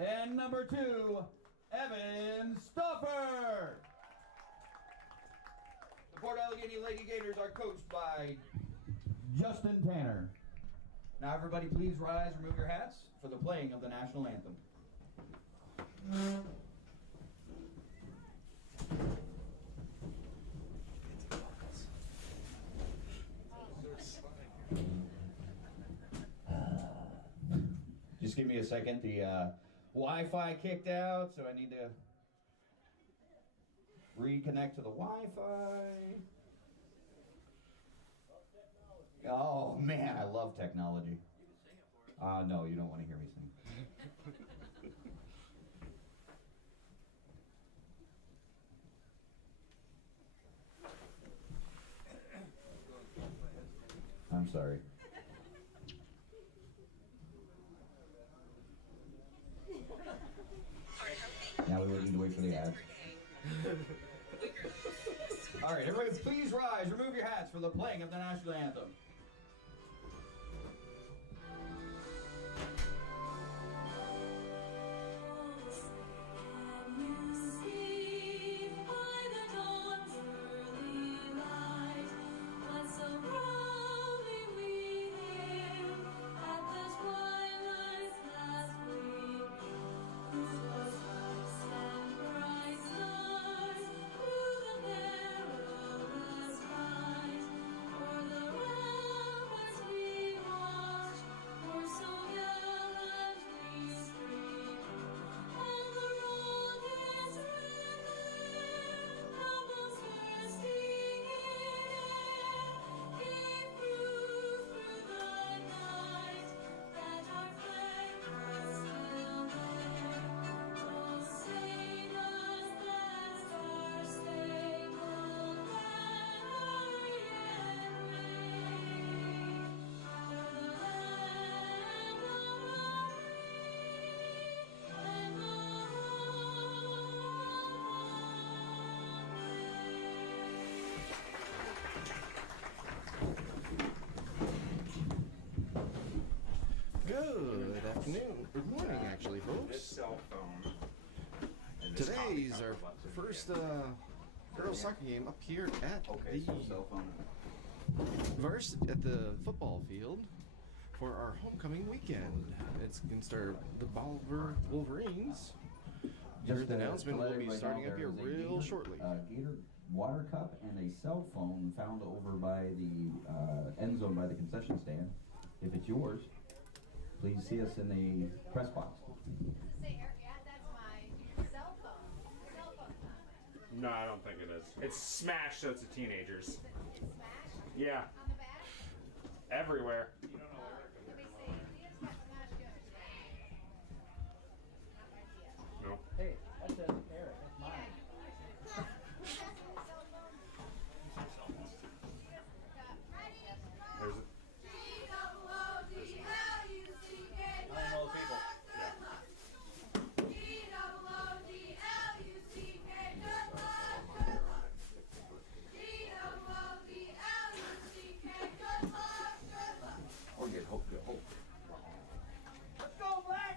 And number 2, Evan Stoffer. The Port Allegany Lady Gators are coached by Justin Tanner. Now everybody please rise, remove your hats for the playing of the national anthem. Just give me a second. The Wi-Fi kicked out, so I need to reconnect to the Wi-Fi. Oh man, I love technology. No, you don't want to hear me sing. I'm sorry. Now we need to wait for the ads. All right, everybody please rise, remove your hats for the playing of the national anthem. Good afternoon, good morning actually, folks. This cell phone. Today's our first girls soccer game up here at the football field for our homecoming weekend. It's against our the Wolverines. Just the announcement will be starting up here real shortly. Gator water cup and a cell phone found over by the end zone by the concession stand. If it's yours, please see us in the press box. That's my cell phone. No, I don't think it is. It's smashed, so it's a teenager's. It's smashed? Yeah. On the back? Everywhere. Let me see. Leah's got smashed yesterday. Not my Leah. No. Hey, that says Eric. That's mine. Yeah, you can use it. That's my cell phone. Ready? There's it. I know the people. Or get hope. Let's go, Black!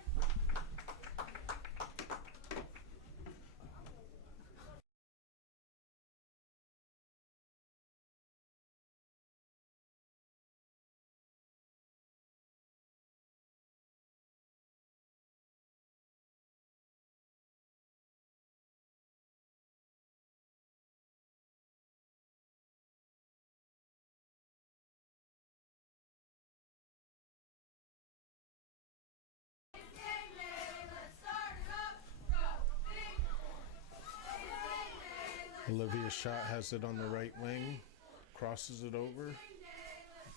Olivia's shot has it on the right wing, crosses it over,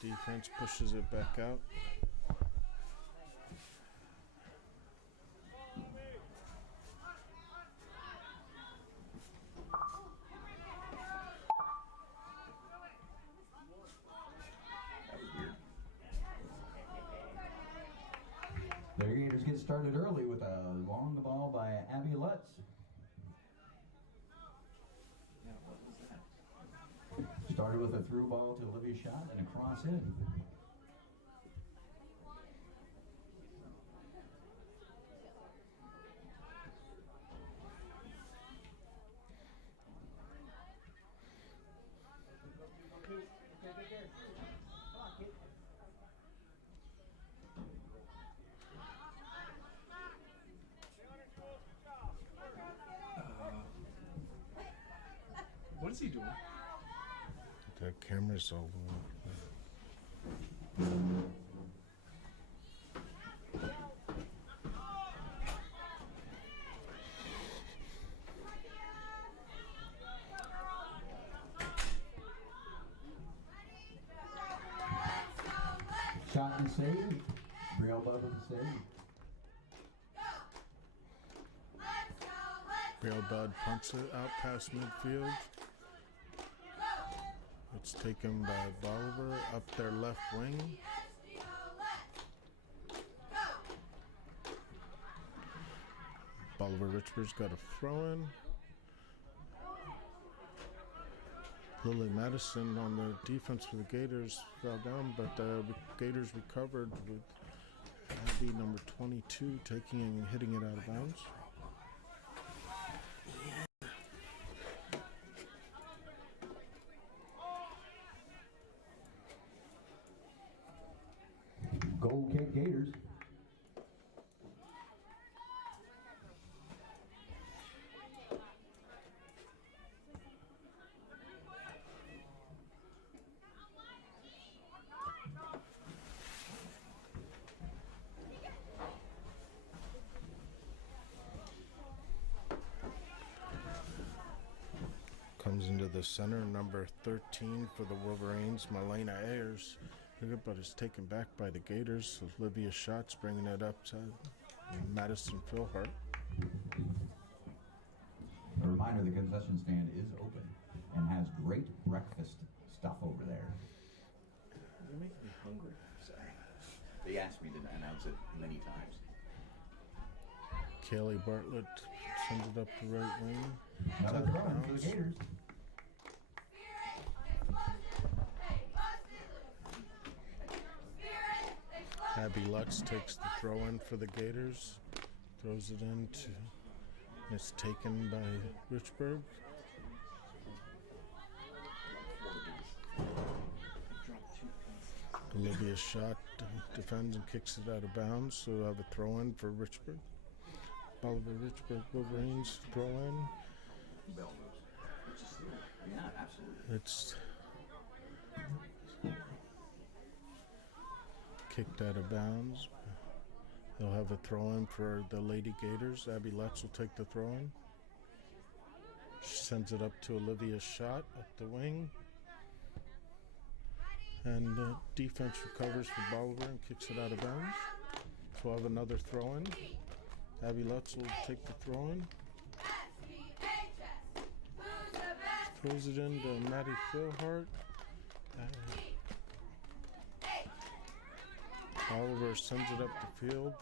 defense pushes it back out. The Gators get started early with a long ball by Abby Lutz. Started with a through ball to Olivia's shot and a cross in. Cameras all over. Shot and save. Real Bud with the save. Real Bud punts it out past midfield. It's taken by Bolivar up their left wing. Bolivar Richburg's got a throw in. Lily Madison on the defense for the Gators fell down, but the Gators recovered with Abby number 22 taking and hitting it out of bounds. Goal kick Gators. Comes into the center, number 13 for the Wolverines, Malena Ayers. But it's taken back by the Gators. Olivia Schatz bringing it up to Madison Philhart. A reminder, the concession stand is open and has great breakfast stuff over there. You're making me hungry. Sorry. They asked me to announce it many times. Kaylee Bartlett sends it up the right wing. Another throw in for the Gators. Abby Lutz takes the throw in for the Gators, throws it into, it's taken by Richburg. Olivia Schott defends and kicks it out of bounds, so we'll have a throw in for Richburg. Bolivar Richburg Wolverines throw in. Yeah, absolutely. It's kicked out of bounds. They'll have a throw in for the Lady Gators. Abby Lutz will take the throw in. She sends it up to Olivia Schott up the wing. And defense recovers for Bolivar and kicks it out of bounds. So we'll have another throw in. Abby Lutz will take the throw in. Throws it into Maddie Philhart. Oliver sends it up the field.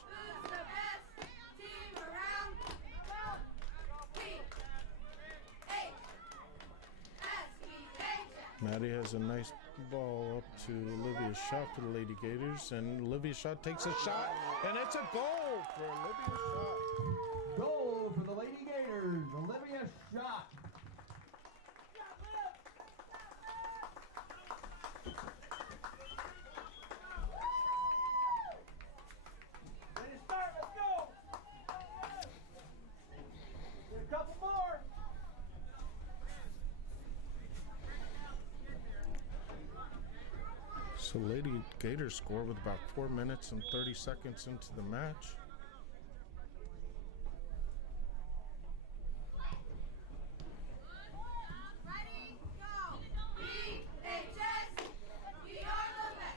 Maddie has a nice ball up to Olivia Schott for the Lady Gators, and Olivia Schott takes a shot, and it's a goal for Olivia Schott. Goal for the Lady Gators, Olivia Schott. Ready to start, let's go! Get a couple more! So Lady Gators score with about 4 minutes and 30 seconds into the match.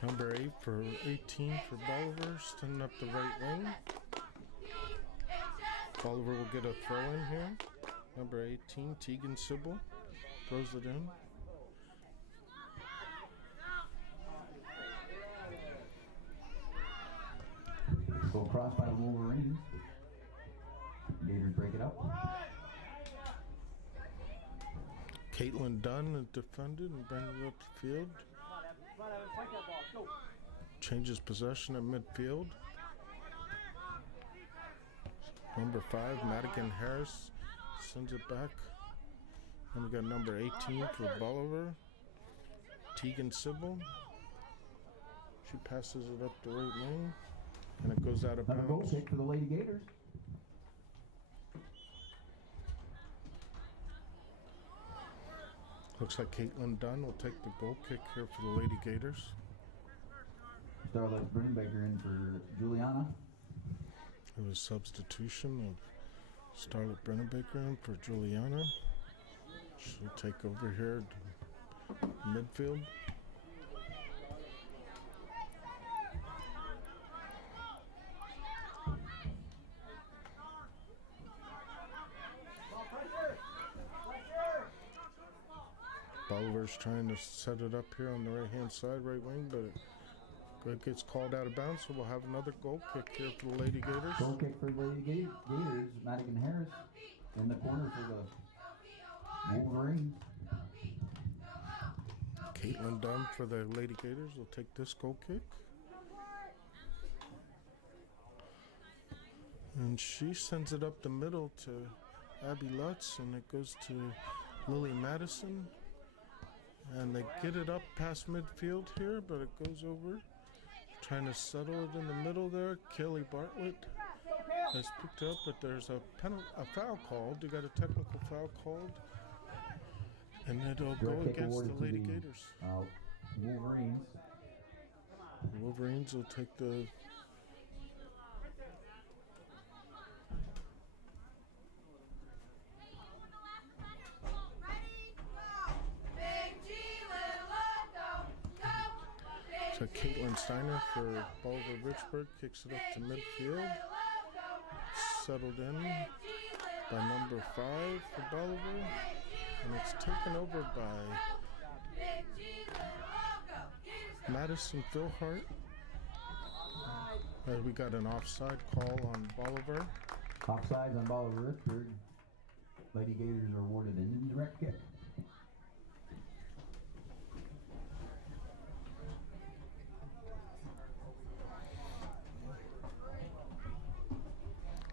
Number 8 for 18 for Bolivar, standing up the right wing. Bolivar will get a throw in here. Number 18, Tegan Sybil, throws it in. Go across by the Wolverines. Gators break it up. Caitlin Dunn defended and bring it up the field. Come on, Evan, fight that ball, let's go! Changes possession at midfield. Number 5, Madigan Harris sends it back. And we got number 18 for Bolivar, Tegan Sybil. She passes it up the right wing, and it goes out of Another goal bounds. kick for the Lady Gators. Looks like Caitlin Dunn will take the goal kick here for the Lady Gators. Starlet Brunenbaker in for Juliana. It was substitution of Starlet Brunenbaker in for Juliana. She'll take over here to midfield. Bolivar's trying to set it up here on the right-hand side, right wing, but it gets called out of bounds, so we'll have another goal kick here for the Lady Gators. Goal kick for the Lady Gators. Madigan Harris in the corner for the Wolverines. Caitlin Dunn for the Lady Gators will take this goal kick. And she sends it up the middle to Abby Lutz, and it goes to Lily Madison. And they get it up past midfield here, but it goes over. Trying to settle it in the middle there. Kelly Bartlett has picked it up, but there's a foul called. They got a technical foul called. And it'll go against the Lady Gators. Wolverines. The Wolverines will take the... So Caitlin Steiner for Bolivar Richburg kicks it up to midfield. Settled in by number 5 for Bolivar. And it's taken over by Madison Philhart. We got an offside call on Bolivar. Offsides on Bolivar Richburg. Lady Gators are awarded an indirect kick.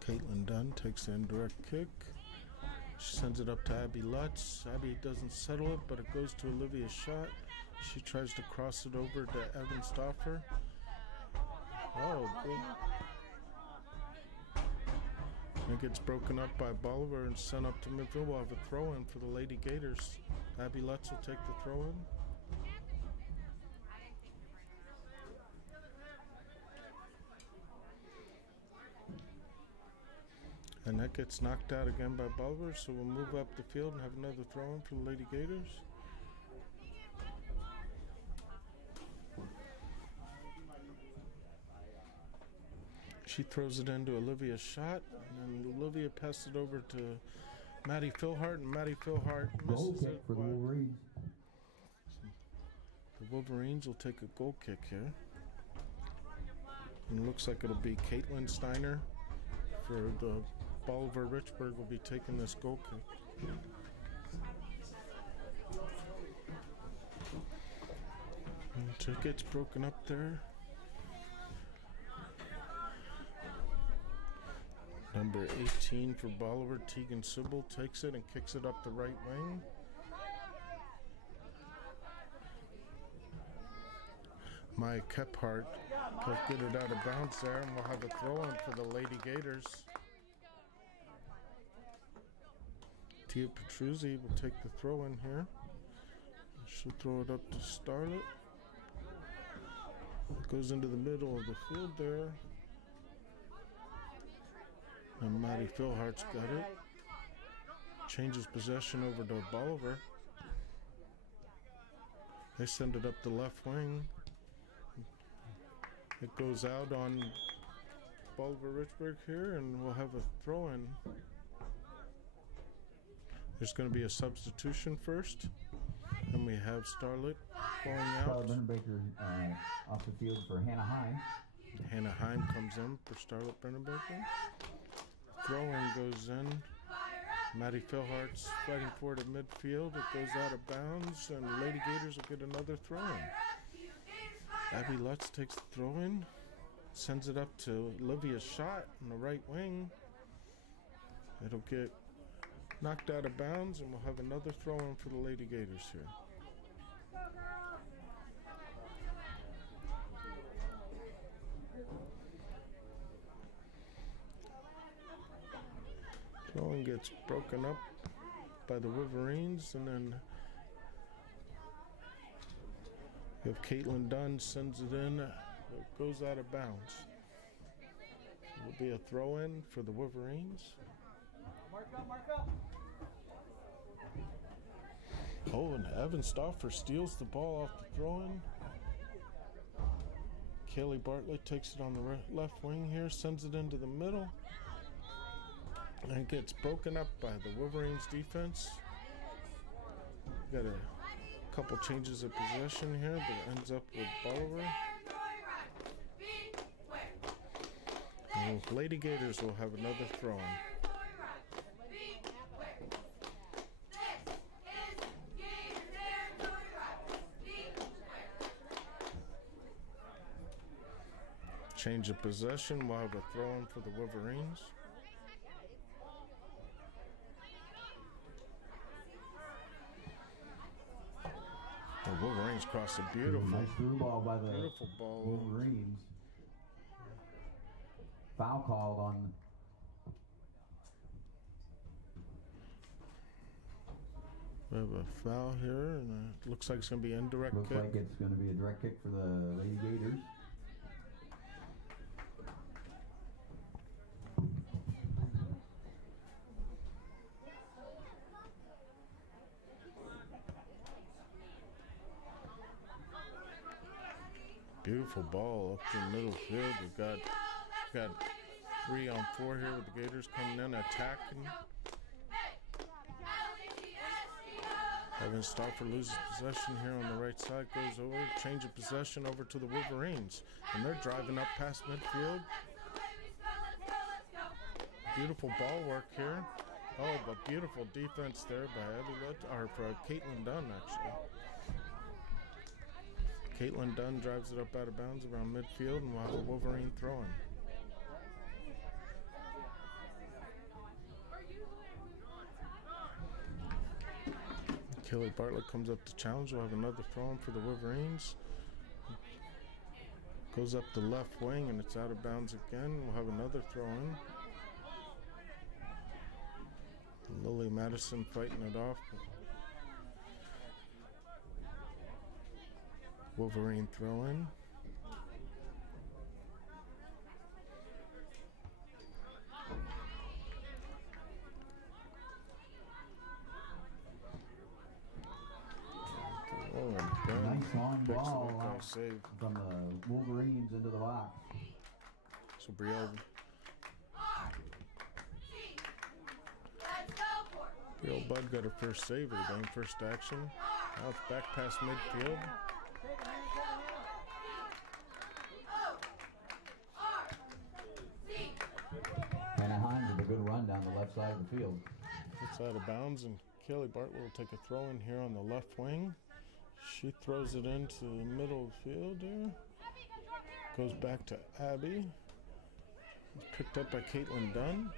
Caitlin Dunn takes the indirect kick. She sends it up to Abby Lutz. Abby doesn't settle it, but it goes to Olivia's shot. She tries to cross it over to Evan Stauffer. Oh, good. It gets broken up by Bolivar and sent up to midfield. We'll have a throw-in for the Lady Gators. Abby Lutz will take the throw-in. And that gets knocked out again by Bolivar, so we'll move up the field and have another throw-in for the Lady Gators. She throws it into Olivia's shot, and then Olivia passes it over to Maddie Philhart, and Maddie Philhart misses it. For the Wolverines. The Wolverines will take a goal kick here. And it looks like it'll be Caitlin Steiner for the Bolivar Richburg will be taking this goal kick. And it gets broken up there. Number 18 for Bolivar, Tegan Sybil, takes it and kicks it up the right wing. Maya Kephart will get it out of bounds there, and we'll have a throw-in for the Lady Gators. Tia Petruzzi will take the throw-in here. She'll throw it up to Starlet. It goes into the middle of the field there. And Maddie Philhart's got it. Changes possession over to Bolivar. They send it up the left wing. It goes out on Bolivar Richburg here, and we'll have a throw-in. There's going to be a substitution first. And we have Starlet going out. Starlet Brunenbaker off the field for Hannah Heim. Hannah Heim comes in for Starlet Brunenbaker. Throw-in goes in. Maddie Philhart's fighting for it at midfield. It goes out of bounds, and Lady Gators will get another throw-in. Abby Lutz takes the throw-in, sends it up to Olivia's shot on the right wing. It'll get knocked out of bounds, and we'll have another throw-in for the Lady Gators here. Throw-in gets broken up by the Wolverines, and then If Caitlin Dunn sends it in, it goes out of bounds. It'll be a throw-in for the Wolverines. Mark up, mark up. Oh, and Evan Stauffer steals the ball off the throw-in. Kaylee Bartlett takes it on the left wing here, sends it into the middle. And it gets broken up by the Wolverines defense. Got a couple changes of possession here, but it ends up with Bolivar. And Lady Gators will have another throw-in. Change of possession, we'll have a throw-in for the Wolverines. The Wolverines cross a beautiful, nice through ball by the beautiful ball. Wolverines. Foul called on. We have a foul here, and it looks like it's going to be an indirect Looks kick. like it's going to be a direct kick for the Lady Gators. Beautiful ball up the middle field. We've got 3 on 4 here with the Gators coming in attacking. Evan Stauffer loses possession here on the right side, goes over, change of possession over to the Wolverines, and they're driving up past midfield. Beautiful ball work here. Oh, but beautiful defense there by for Caitlin Dunn, actually. Caitlin Dunn drives it up out of bounds around midfield, and we'll have a Wolverine throwing. Kelly Bartlett comes up to challenge. We'll have another throw-in for the Wolverines. Goes up the left wing, and it's out of bounds again. We'll have another throw-in. Lily Madison fighting it off. Wolverine throw-in. Oh, Nice long picks ball it up, out save. from the Wolverines into the box. So Brielle Budd got her first save of the game, first action. Now it's back past midfield. Anaheim with a good run down the left side of the field. It's out of bounds, and Kelly Bartlett will take a throw in here on the left wing. She throws it into the middle of the field here. Goes back to Abby. It's picked up by Caitlin Dunn.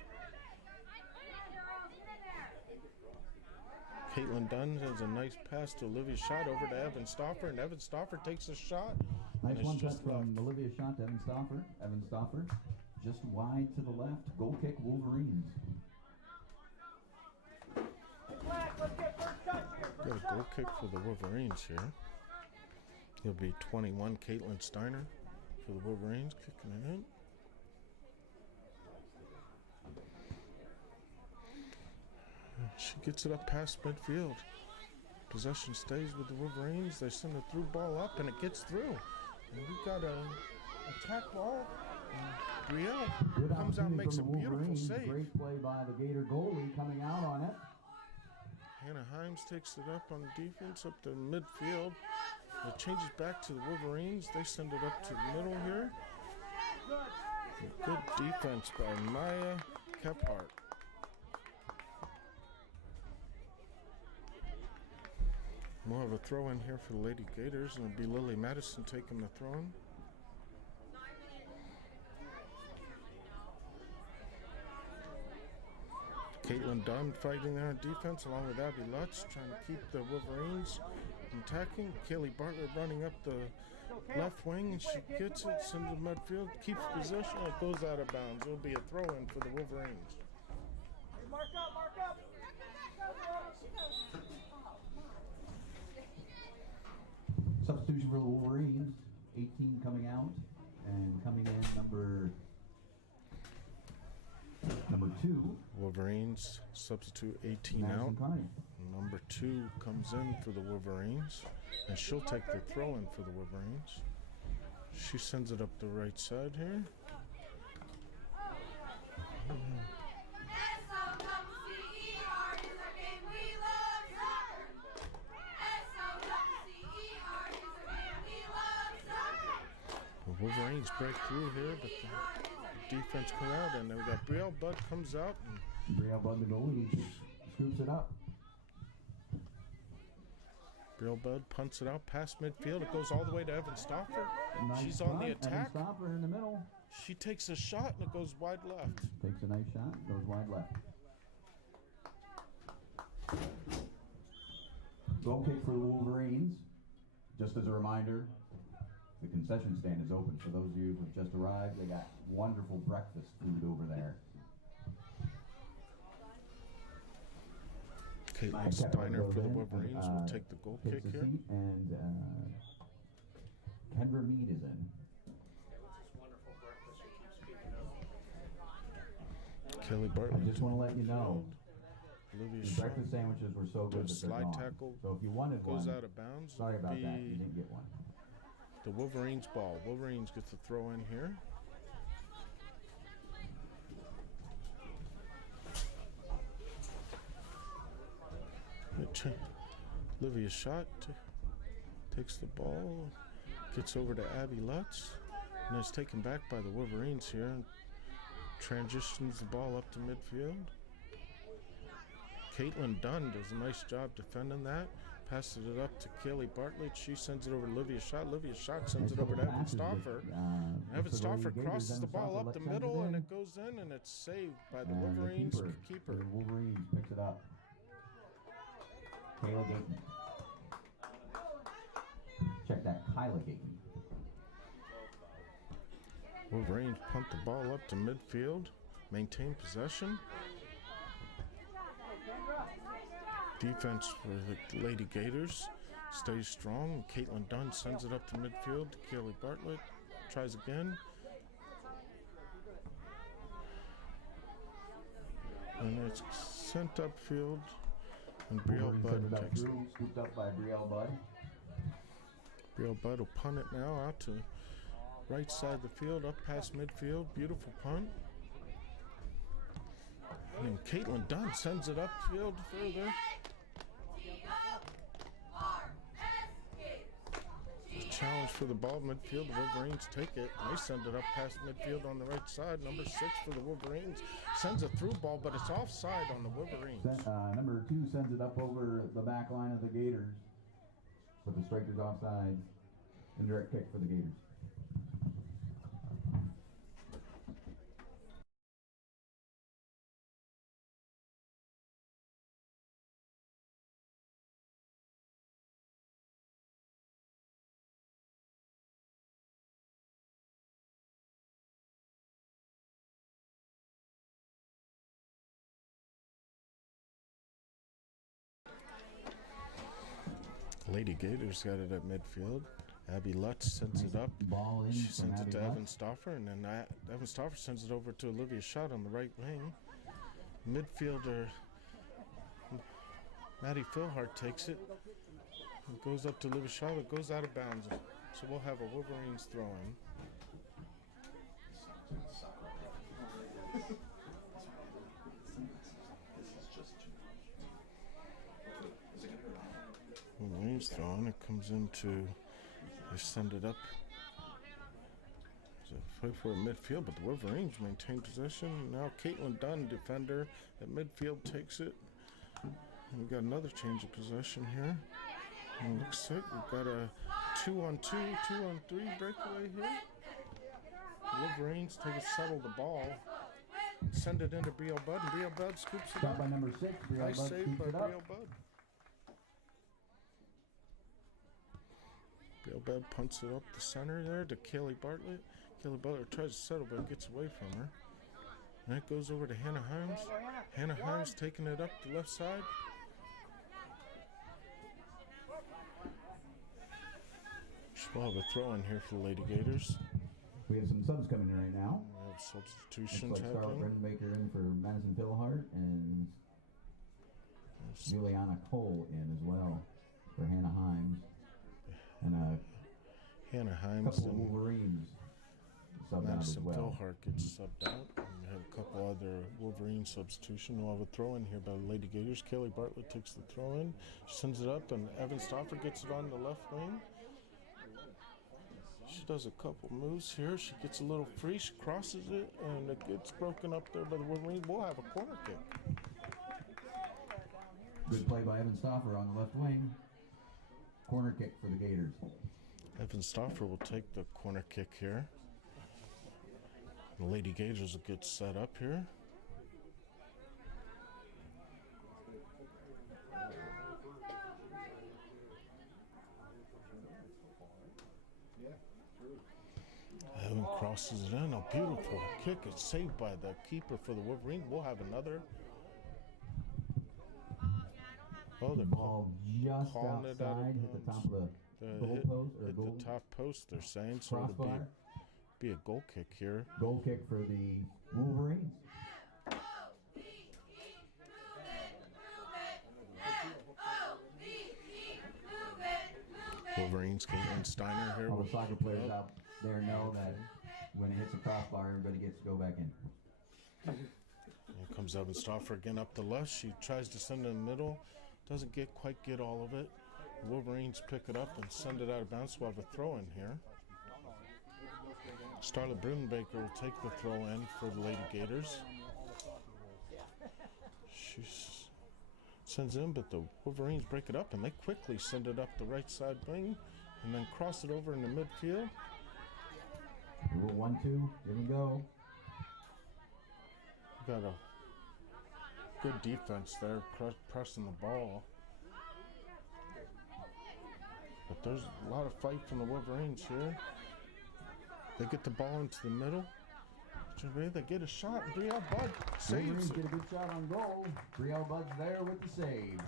Caitlin Dunn has a nice pass to Olivia Schott over to Evan Stauffer, and Evan Stauffer takes a shot. Nice and it's one touch just from left. Olivia Schott to Evan Stauffer. Evan Stauffer just wide to the left. Goal kick Wolverines. Let's get first touch here. Got a goal kick for the Wolverines here. It'll be 21, Caitlin Steiner for the Wolverines, kicking it in. She gets it up past midfield. Possession stays with the Wolverines. They send a through ball up, and it gets through. And we've got a attack ball. And Brielle Good comes out and opportunity makes a from the beautiful Wolverines. save. Great play by the Gator goalie coming out on it. Hannah Himes takes it up on defense up to midfield. It changes back to the Wolverines. They send it up to the middle here. Good defense by Maya Kephart. We'll have a throw in here for the Lady Gators, and it'll be Lily Madison taking the throw in. Caitlin Dunn fighting there on defense along with Abby Lutz, trying to keep the Wolverines attacking. Kaylee Bartlett running up the left wing, and she gets it, sends it to midfield, keeps possession, and it goes out of bounds. It'll be a throw in for the Wolverines. Mark up, mark up. Substitution Substitution for the Wolverines, 18 coming out, and coming in number 2. Wolverines substitute 18 Madison out. Connie. Number 2 comes in for the Wolverines, and she'll take the throw in for the Wolverines. She sends it up the right side here. The Wolverines break through here, but the defense come out, and then we got Brielle Budd comes out. Brielle Budd, the goalie, scoops it up. Brielle Budd punts it out past midfield. It goes all the way to Evan Stauffer. Nice She's on the punt. Evan attack. Stauffer in the middle. She takes a shot, and it goes wide left. Takes a nice shot, goes wide left. Goal kick for the Wolverines. Just as a reminder, the concession stand is open for those of you who have just arrived. They got wonderful breakfast food over there. Caitlin Steiner for the Wolverines will take the goal kick here. And Kendra Mead is in. Kelly Bartlett. I just want to let you know, Olivia the Shaw breakfast sandwiches were so good that they're slide gone. tackle So if you wanted goes one, out of bounds. sorry It'll about that, be you didn't get one. the Wolverines ball. Wolverines gets the throw in here. Olivia Shot takes the ball, gets over to Abby Lutz, and is taken back by the Wolverines here, and transitions the ball up to midfield. Caitlin Dunn does a nice job defending that. Passes it up to Kelly Bartlett. She sends it over to Olivia Shot. Olivia Shot sends it over to Evan Stauffer. Evan Stauffer crosses the ball up the middle, and it goes in, and it's saved by the Wolverines keeper. The Wolverines picks it up. Kayla Gayton. Check that, Kyla Gayton. Wolverines punt the ball up to midfield, maintain possession. Defense for the Lady Gators stays strong. Caitlin Dunn sends it up to midfield. Kelly Bartlett tries again. And it's sent upfield. And Brielle Budd takes it. Scooped up by Brielle Budd. Brielle Budd will punt it now out to right side of the field, up past midfield. Beautiful punt. And Caitlin Dunn sends it upfield further. Challenge for the ball midfield. The Wolverines take it. They send it up past midfield on the right side. Number 6 for the Wolverines sends a through ball, but it's offside on the Wolverines. Number 2 sends it up over the back line of the Gators, but the striker's offside. Indirect kick for the Gators. Lady Gators got it at midfield. Abby Lutz sends it up. Ball in. She sends it to Lutz. Evan Stauffer, and then Evan Stauffer sends it over to Olivia Shot on the right wing. Midfielder Maddie Philhart takes it. It goes up to Olivia Shot. It goes out of bounds. So we'll have a Wolverines throw in. Wolverines throwing. It comes into. They send it up. There's a fight for a midfield, but the Wolverines maintain possession. Now Caitlin Dunn, defender at midfield, takes it. And we got another change of possession here. And looks like we've got a 2-on-2, 2-on-3 breakaway here. The Wolverines take a settle the ball. Send it into Brielle Budd, and Brielle Budd scoops it Shot up. by number 6. Brielle Nice Budd save scoops by it up. Brielle Budd. Brielle Budd punts it up the center there to Kelly Bartlett. Kelly Bartlett tries to settle, but it gets away from her. And that goes over to Hannah Himes. Hannah Himes taking it up the left side. So we'll have a throw in here for the Lady Gators. We have some subs coming in right now. We have substitutions Looks like Starlet happening. Brendan-Baker in for Madison Philhart and Juliana Cole in as well for Hannah Himes. And Hannah a Himes couple of and Wolverines subbed out as Madison well. Philhart gets subbed out. And we have a couple other Wolverine substitution. We'll have a throw in here by the Lady Gators. Kelly Bartlett takes the throw in. She sends it up, and Evan Stauffer gets it on the left wing. She does a couple moves here. She gets a little free. She crosses it, and it gets broken up there by the Wolverine. We'll have a corner kick. Good play by Evan Stauffer on the left wing. Corner kick for the Gators. Evan Stauffer will take the corner kick here. The Lady Gators will get set up here. Evan crosses it in. A beautiful kick. It's saved by the keeper for the Wolverine. We'll have another. Oh, they're Ball just calling it out outside, of hit the top of the goal hit, post or hit goal the top post, they're saying. So it'll crossbar. be a goal kick here. Goal kick for the Wolverines. Wolverines, Caitlin Steiner here. All the will soccer pick it players up. out there know that when it hits the crossbar, everybody gets to go back in. Here comes Evan Stauffer again up the left. She tries to send it in the middle. Doesn't quite get all of it. The Wolverines pick it up and send it out of bounds. We'll have a throw in here. Starlet Brudenbaker will take the throw in for the Lady Gators. She sends in, but the Wolverines break it up, and they quickly send it up the right side wing and then cross it over in the midfield. Rule 1-2, give and go. Got a good defense there, pressing the ball. But there's a lot of fight from the Wolverines here. They get the ball into the middle. They get a shot. Brielle Budd saves Wolverines it. get a good shot on goal. Brielle Budd's there with the save.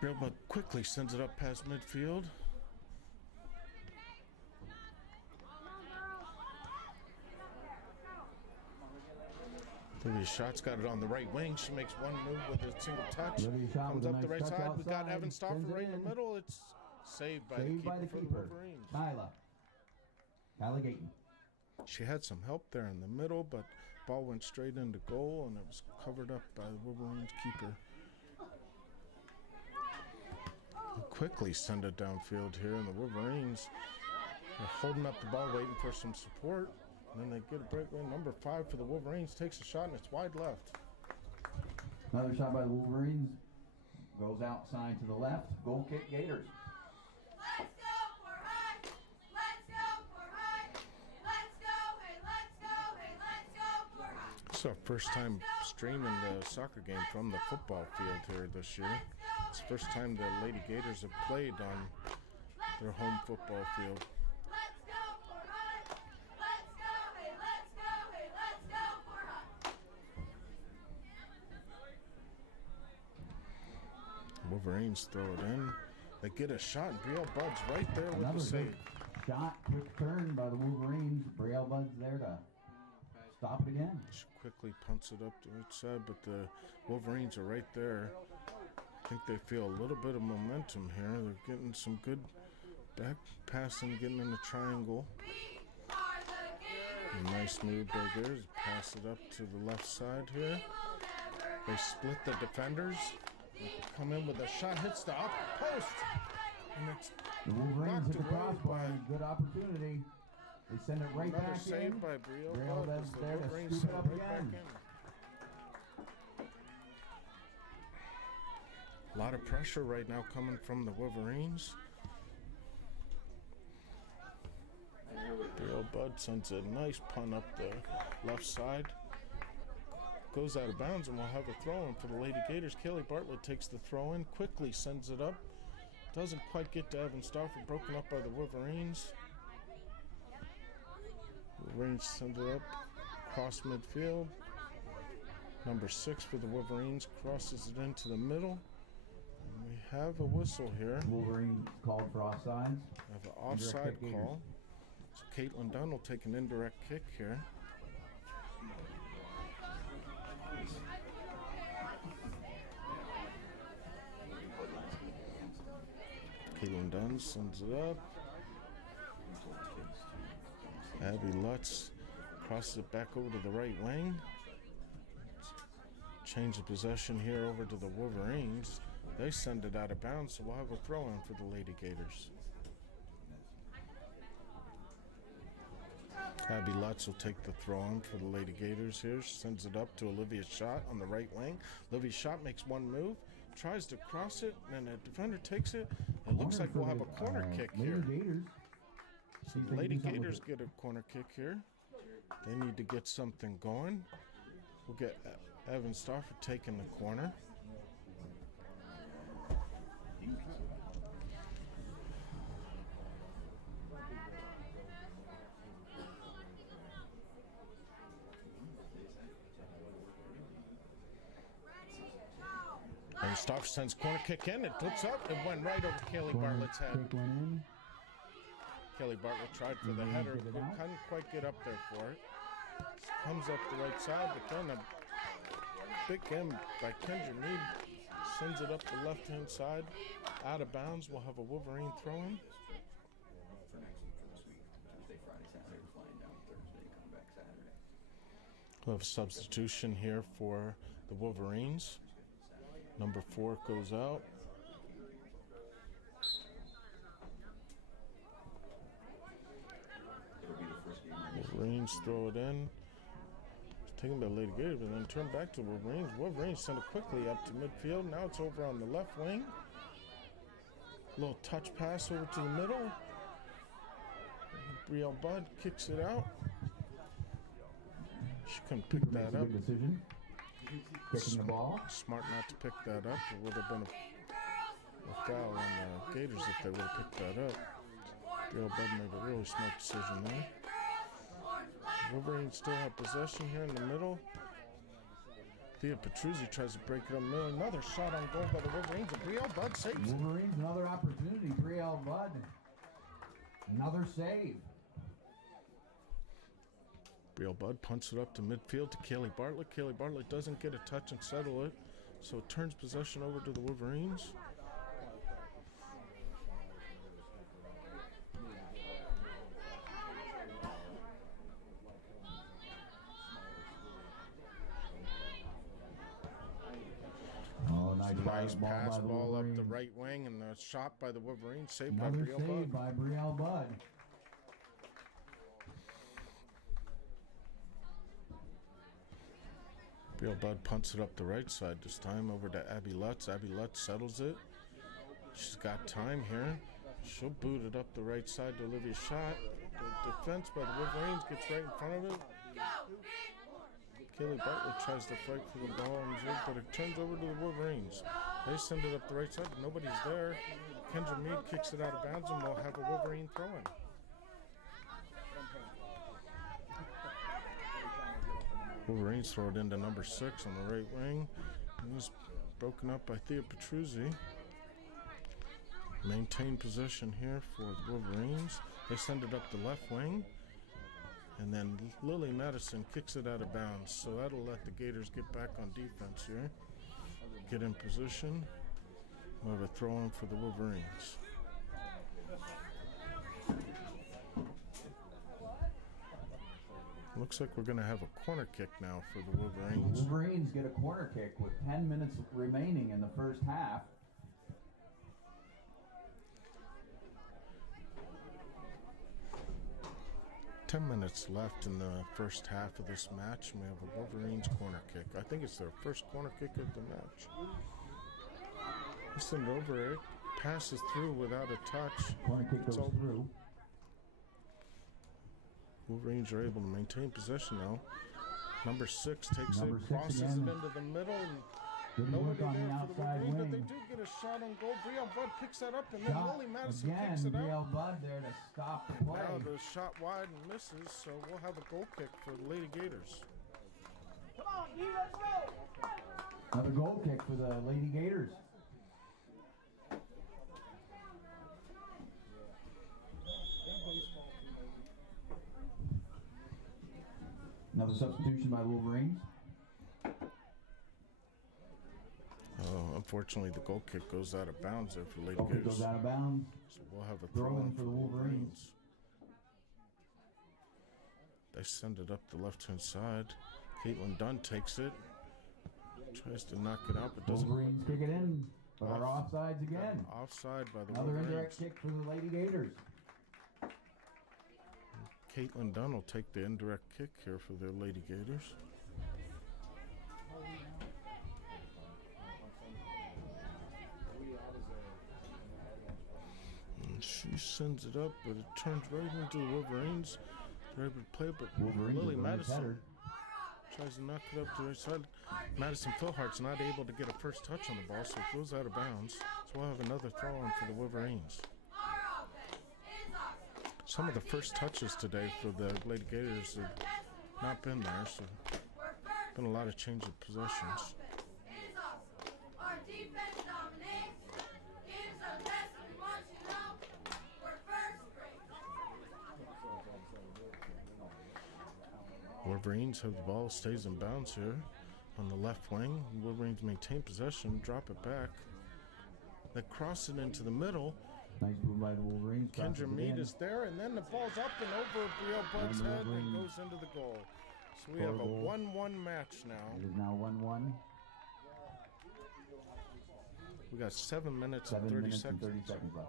Brielle Budd quickly sends it up past midfield. Lydia Schott's got it on the right wing. She makes one move with a single touch. Lydia Schott Comes with a up nice the right touch side. We got outside, Evan Stauffer sends it right in in. the middle. It's saved by the keeper for the Wolverines. Kyla Gayton. She had some help there in the middle, but ball went straight into goal, and it was covered up by the Wolverines keeper. They quickly send it downfield here, and the Wolverines are holding up the ball, waiting for some support. And then they get a breakaway. Number 5 for the Wolverines takes a shot, and it's wide left. Another shot by the Wolverines. Goes outside to the left. Goal kick, Gators. Let's go for high. Let's go for high. Let's go, hey, let's go, hey, let's go for high. It's our first time streaming the soccer game from the football field here this year. It's the first time the Lady Gators have played on their home football field. Let's go for high. Let's go, hey, let's go, hey, let's go for high. Wolverines throw it in. They get a shot, and Brielle Budd's right there with Another the save. good shot, quick turn by the Wolverines. Brielle Budd's there to stop it again. She quickly punts it up the right side, but the Wolverines are right there. I think they feel a little bit of momentum here. They're getting some good back passing, getting in the triangle. A nice move by Gators. Pass it up to the left side here. They split the defenders. They come in with a shot, hits the up post. And it's The Wolverines knocked hit the away crossbar. by Good opportunity. They send it right another back save in. by Brielle Brielle Budd. Budd's as the there to Wolverines scoop it send up right back again. in. A lot of pressure right now coming from the Wolverines. Brielle Budd sends a nice punt up the left side. Goes out of bounds, and we'll have a throw in for the Lady Gators. Kelly Bartlett takes the throw in, quickly sends it up. Doesn't quite get to Evan Stauffer, broken up by the Wolverines. Wolverines send it up, cross midfield. Number 6 for the Wolverines crosses it into the middle. And we have a whistle here. Wolverine called for offsides. We have an offside Indirect kick call. So Caitlin Dunn will take an indirect kick here. Caitlin Dunn sends it up. Abby Lutz crosses it back over to the right wing. Change the possession here over to the Wolverines. They send it out of bounds, so we'll have a throw-in for the Lady Gators. Abby Lutz will take the throw-in for the Lady Gators here. Sends it up to Olivia Schott on the right wing. Olivia Schott makes one move, tries to cross it, and the defender takes it. It looks like we'll have a corner kick here. Gators. So the Lady Gators get a corner kick here. They need to get something going. We'll get Evan Stauffer taking the corner. And Stauffer sends corner kick in. It flips up. It went right over Kaylee Bartlett's head. Kelly Bartlett tried for the header, couldn't quite get up there for it. Comes up the right side, but then a big game by Kendra Mead sends it up the left-hand side, out of bounds. We'll have a Wolverine throw-in. We'll have a substitution here for the Wolverines. Number 4 goes out. Wolverines throw it in. It's taken by Lady Gators, but then turn back to Wolverines. Wolverines send it quickly up to midfield. Now it's over on the left wing. Little touch pass over to the middle. Brielle Budd kicks it out. She couldn't pick that up. Good decision. Kicking the ball. Smart not to pick that up. It would have been a foul on the Gators if they would have picked that up. Brielle Budd made a really smart decision there. Wolverines still have possession here in the middle. Thea Petruzzi tries to break it up middle. Another shot on goal by the Wolverines. And Brielle Budd saves it. Wolverines, another opportunity. Brielle Budd. Another save. Brielle Budd punts it up to midfield to Kaylee Bartlett. Kaylee Bartlett doesn't get a touch and settle it, so it turns possession over to the Wolverines. Oh, Nice pass ball up the right wing and a shot by the Wolverines, saved by Another Brielle save Budd. by Brielle Budd. Brielle Budd punts it up the right side this time over to Abby Lutz. Abby Lutz settles it. She's got time here. She'll boot it up the right side to Olivia Schott. The defense by the Wolverines gets right in front of it. Kaylee Bartlett tries to fight for the ball, but it turns over to the Wolverines. They send it up the right side, but nobody's there. Kendra Mead kicks it out of bounds, and we'll have a Wolverine throw-in. Wolverines throw it into number 6 on the right wing. It was broken up by Thea Petruzzi. Maintain possession here for the Wolverines. They send it up the left wing. And then Lily Madison kicks it out of bounds. So that'll let the Gators get back on defense here. Get in position. We'll have a throw-in for the Wolverines. Looks like we're going to have a corner kick now for the Wolverines. The Wolverines get a corner kick with 10 minutes remaining in the first half. Ten minutes left in the first half of this match, and we have a Wolverines corner kick. I think it's their first corner kick of the match. They send it over, it passes through without a touch. Corner kick goes through. Wolverines are able to maintain possession now. Number 6 takes it, crosses it into the middle, and nobody there for the Wolverines, but they do get a shot on goal. Brielle Budd picks that up, and then Lily Madison picks it up. Brielle Budd there to stop the play. Now the shot wide and misses, so we'll have a goal kick for the Lady Gators. Come on, D, let's go. Another goal kick for the Lady Gators. Another substitution by Wolverines. Unfortunately, the goal kick goes out of bounds there for Lady Goal kick Gators. goes out of bounds. So we'll have a Throw-in throw-in for the Wolverines. They send it up the left-hand side. Caitlin Dunn takes it. Tries to knock it out, but doesn't. Wolverines kick it in, but are offsides again. Offside by the Another Wolverines. indirect kick for the Lady Gators. Caitlin Dunn will take the indirect kick here for the Lady Gators. And she sends it up, but it turns right into the Wolverines. They're able to play it, but Wolverines Lily with a nice Madison header. tries to knock it up to the right side. Madison Philhart's not able to get a first touch on the ball, so it goes out of bounds. So we'll have another throw-in for the Wolverines. Some of the first touches today for the Lady Gators have not been there, so been a lot of change of possessions. Our defense dominates. Gives us best we want you to know. We're first rate. Wolverines have the ball, stays in bounds here on the left wing. Wolverines maintain possession, drop it back. They cross it into the middle. Nice move by the Wolverines. Kendra Mead is there, and then the ball's up and over Brielle Budd's head and goes into the goal. So we have a 1-1 match now. It is now 1-1. We got 7 minutes and 7 30 minutes seconds. and 30 seconds left.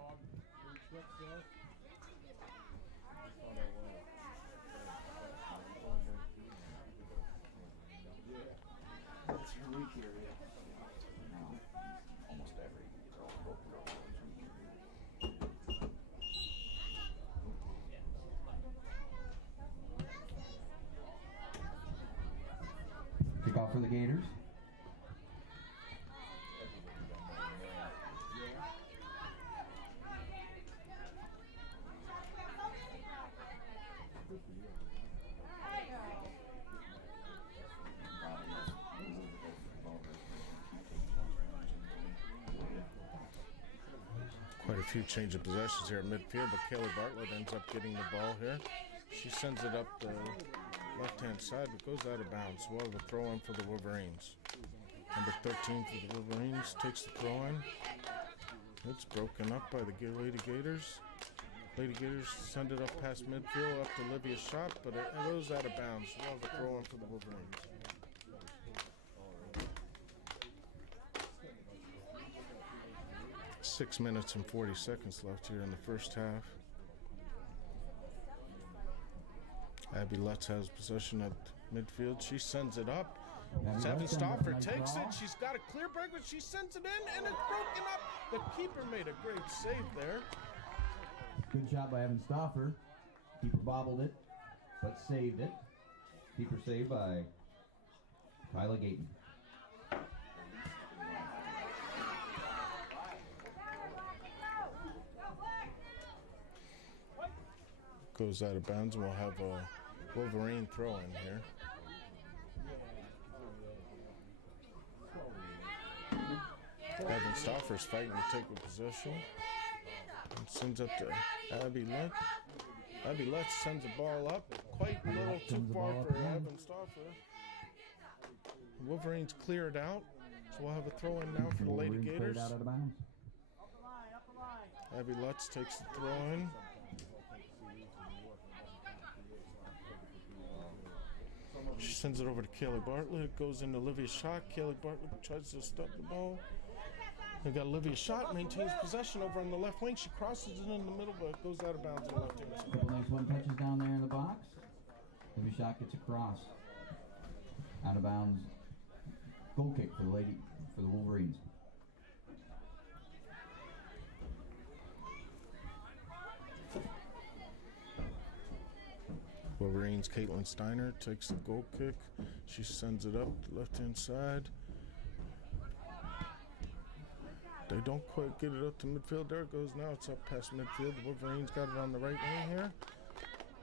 Kick off for the Gators. Quite a few change of possessions here at midfield, but Kaylee Bartlett ends up getting the ball here. She sends it up the left-hand side, but goes out of bounds. We'll have a throw-in for the Wolverines. Number 13 for the Wolverines takes the throw-in. It's broken up by the Lady Gators. Lady Gators send it up past midfield, up to Olivia's shot, but it goes out of bounds. We'll have a throw-in for the Wolverines. Six minutes and 40 seconds left here in the first half. Abby Lutz has possession at midfield. She sends it up. Seven Stauffer takes it. She's got a clear break, but she sends it in, and it's broken up. The keeper made a great save there. Good shot by Evan Stauffer. Keeper bobbled it, but saved it. Keeper saved by Kyla Gayton. Goes out of bounds, and we'll have a Wolverine throw in here. Evan Stauffer's fighting to take the possession. And sends up to Abby Lutz. Abby Lutz sends the ball up. Quite a little too far for Evan Stauffer. Wolverines cleared out. So we'll have a throw in now for the Lady Gators. Out of bounds. Abby Lutz takes the throw in. She sends it over to Kaylee Bartlett. It goes into Olivia's shot. Kaylee Bartlett tries to stop the ball. They got Olivia's shot, maintains possession over on the left wing. She crosses it in the middle, but it goes out of bounds on the left hand side. Couple nice one touches down there in the box. Every shot gets across. Out of bounds. Goal kick for the Wolverines. Wolverines, Caitlin Steiner takes the goal kick. She sends it up the left-hand side. They don't quite get it up to midfield. There it goes now. It's up past midfield. The Wolverines got it on the right wing here.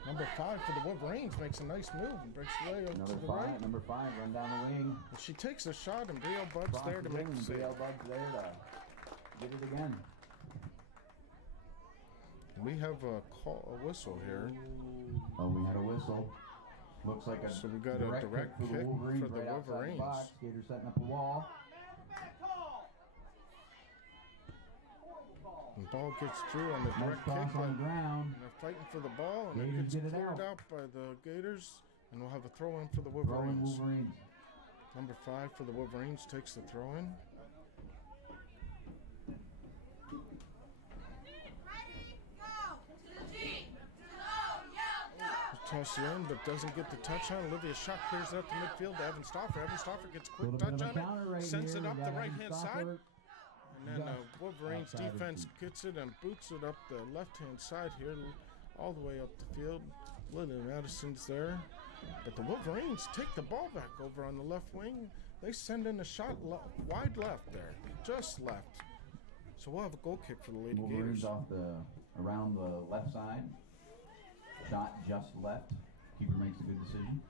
Number 5 for the Wolverines makes a nice move and breaks away up to the right. Number 5, run down the wing. And she takes a shot, and Brielle Budd's there to make the save. Brielle Budd's there to get it again. We have a whistle here. Oh, we had a whistle. Looks like a So we got a direct kick for the kick Wolverines. for the Right outside the Wolverines. box. Gators setting up a wall. And the ball gets through on the Nice direct cross kick. on the And ground. they're fighting for the ball, and it Gators gets get it cleared out. out by the Gators. And we'll have a throw in for the Throwing Wolverines. Wolverines. Number 5 for the Wolverines takes the throw in. Ready, go! To the G! To the O! Yell, go! Toss it in, but doesn't get the touch on. Olivia Shot clears out the midfield to Evan Stoffer. Evan Stoffer gets a quick Little bit touch of a on counter it, right sends here. it up We the got right Evan hand side. Stoffer. And then Wolverines Outside of the defense feet. gets it and boots it up the left-hand side here, all the way up the field. Lily Madison's there. But the Wolverines take the ball back over on the left wing. They send in a shot wide left there, just left. So we'll have a goal kick for the Lady Wolverines Gators. off around the left side. Shot just left. Keeper makes a good decision.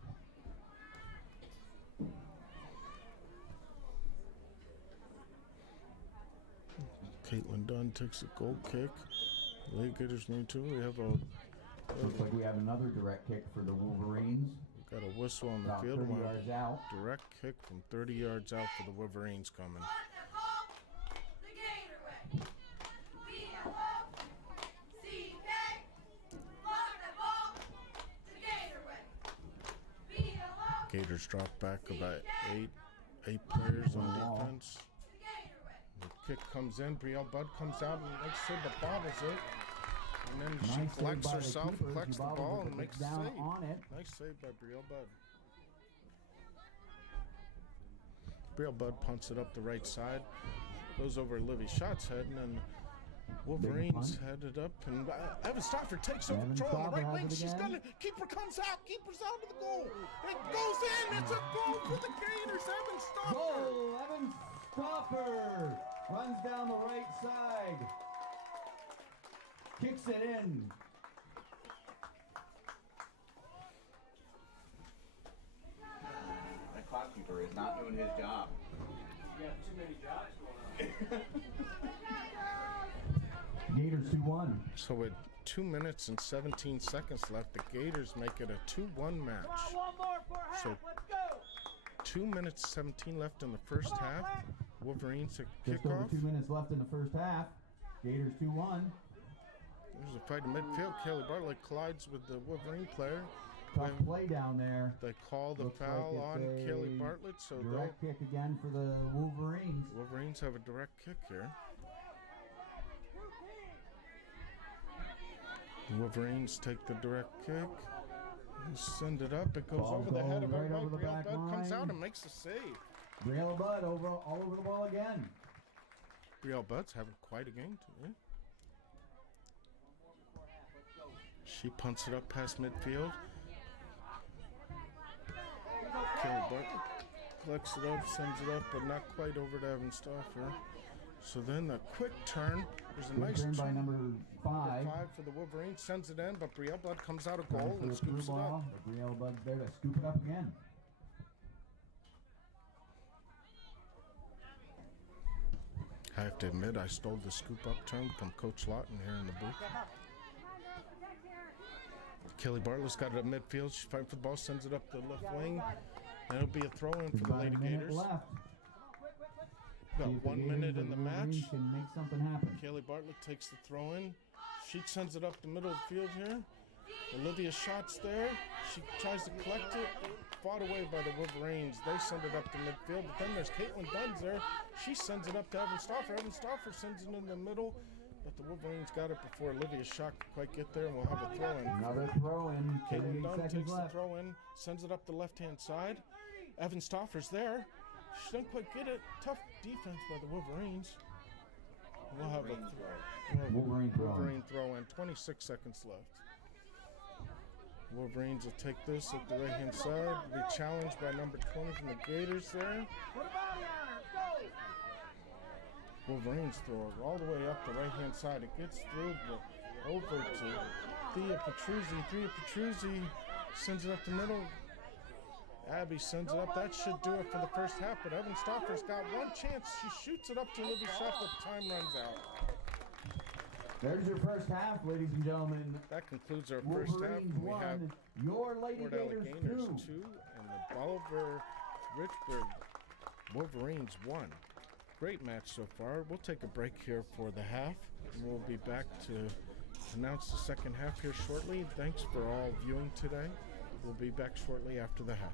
Caitlin Dunn takes a goal kick. Lady Gators need to. We have Looks like we have another direct kick for the Wolverines. got a whistle on the About field. 30 We'll have yards out. direct kick from 30 yards out for the Wolverines coming. On the ball, the Gator way. B-L-O-C-K. On the ball, the Gator way. B-L-O, Gators drop back about eight players on defense. the Gator way. The kick comes in. Brielle Budd comes out and makes sure the bobbles it. And then Nice she save collects by the herself, keeper. collects She the bobbles ball, it, and but makes gets the down save. on it. Nice save by Brielle Budd. Brielle Budd punts it up the right side. Goes over Livy Shot's head, and then Wolverines punt. head it up. And Evan Stoffer takes over Evan control on the Stoffer right has wing. it She's again. got it. Keeper comes out. Keeper's out of the goal. It goes in. It's a goal for the Gators. Evan Stoffer. Goal! Evan Stoffer runs down the right side. Kicks it in. That clock keeper is not doing his job. Gators 2-1. So with 2 minutes and 17 seconds left, the Gators make it a 2-1 match. One more for half. So- Let's go. 2 minutes 17 left in the first half. Wolverines to Just over kickoff. 2 minutes left in the first half. Gators 2-1. There's a fight in midfield. Kelly Bartlett collides with the Wolverine player. Tough When play down there. they call the Looks like foul it's on a Kelly Bartlett, so the Direct kick again for the Wolverines. Wolverines have a direct kick here. The Wolverines take the direct kick. They send it up. It goes Ball over the head of goes right everybody. over the Brielle back Budd comes out line. and makes the save. Brielle Budd all over the ball again. Brielle Budd's having quite a game today. She punts it up past midfield. Kelly Bartlett collects it up, sends it up, but not quite over to Evan Stoffer. So then the quick turn. There's a Good nice turn by turn. number 5. 5 for the Wolverines, sends it in, but Brielle Budd comes out a Tries goal for and the through scoops it up. ball, but Brielle Budd's there to scoop it up again. I have to admit, I stole the scoop up term from Coach Lawton here in the booth. Kelly Bartlett's got it at midfield. She's fighting for the ball, sends it up the left wing. And it'll be a throw in for the About Lady a minute Gators. left. Got See if the 1 Gators minute or in the Wolverines match. Can make something happen. Kelly Bartlett takes the throw in. She sends it up the middle of the field here. Olivia Shot's there. She tries to collect it. Fought away by the Wolverines. They send it up to midfield. But then there's Caitlin Dunn's there. She sends it up to Evan Stoffer. Evan Stoffer sends it in the middle. But the Wolverines got it before Olivia Shot could quite get there. And we'll have a throw in. Another throw in. Caitlin 38 Dunn seconds takes the left. throw in, sends it up the left-hand side. Evan Stoffer's there. She doesn't quite get it. Tough defense by the Wolverines. We'll have a Wolverine throw in. Wolverine throw in. 26 seconds left. Wolverines will take this at the right-hand side. Be challenged by number 20 from the Gators there. Put a body on her. Go. Wolverines throw it all the way up the right-hand side. It gets through, but over to Thea Petruzzi. Thea Petruzzi sends it up the middle. Abby sends it up. That should do it for the first half, but Evan Stoffer's got one chance. She shoots it up to Libby Shot, but time runs out. There's your first half, ladies and gentlemen. That concludes our first half. Wolverines We have 1, your Lady Fort Gators Alleganers 2. 2 and the Bolivar Richburg Wolverines 1. Great match so far. We'll take a break here for the half, and we'll be back to announce the second half here shortly. Thanks for all viewing today. We'll be back shortly after the half.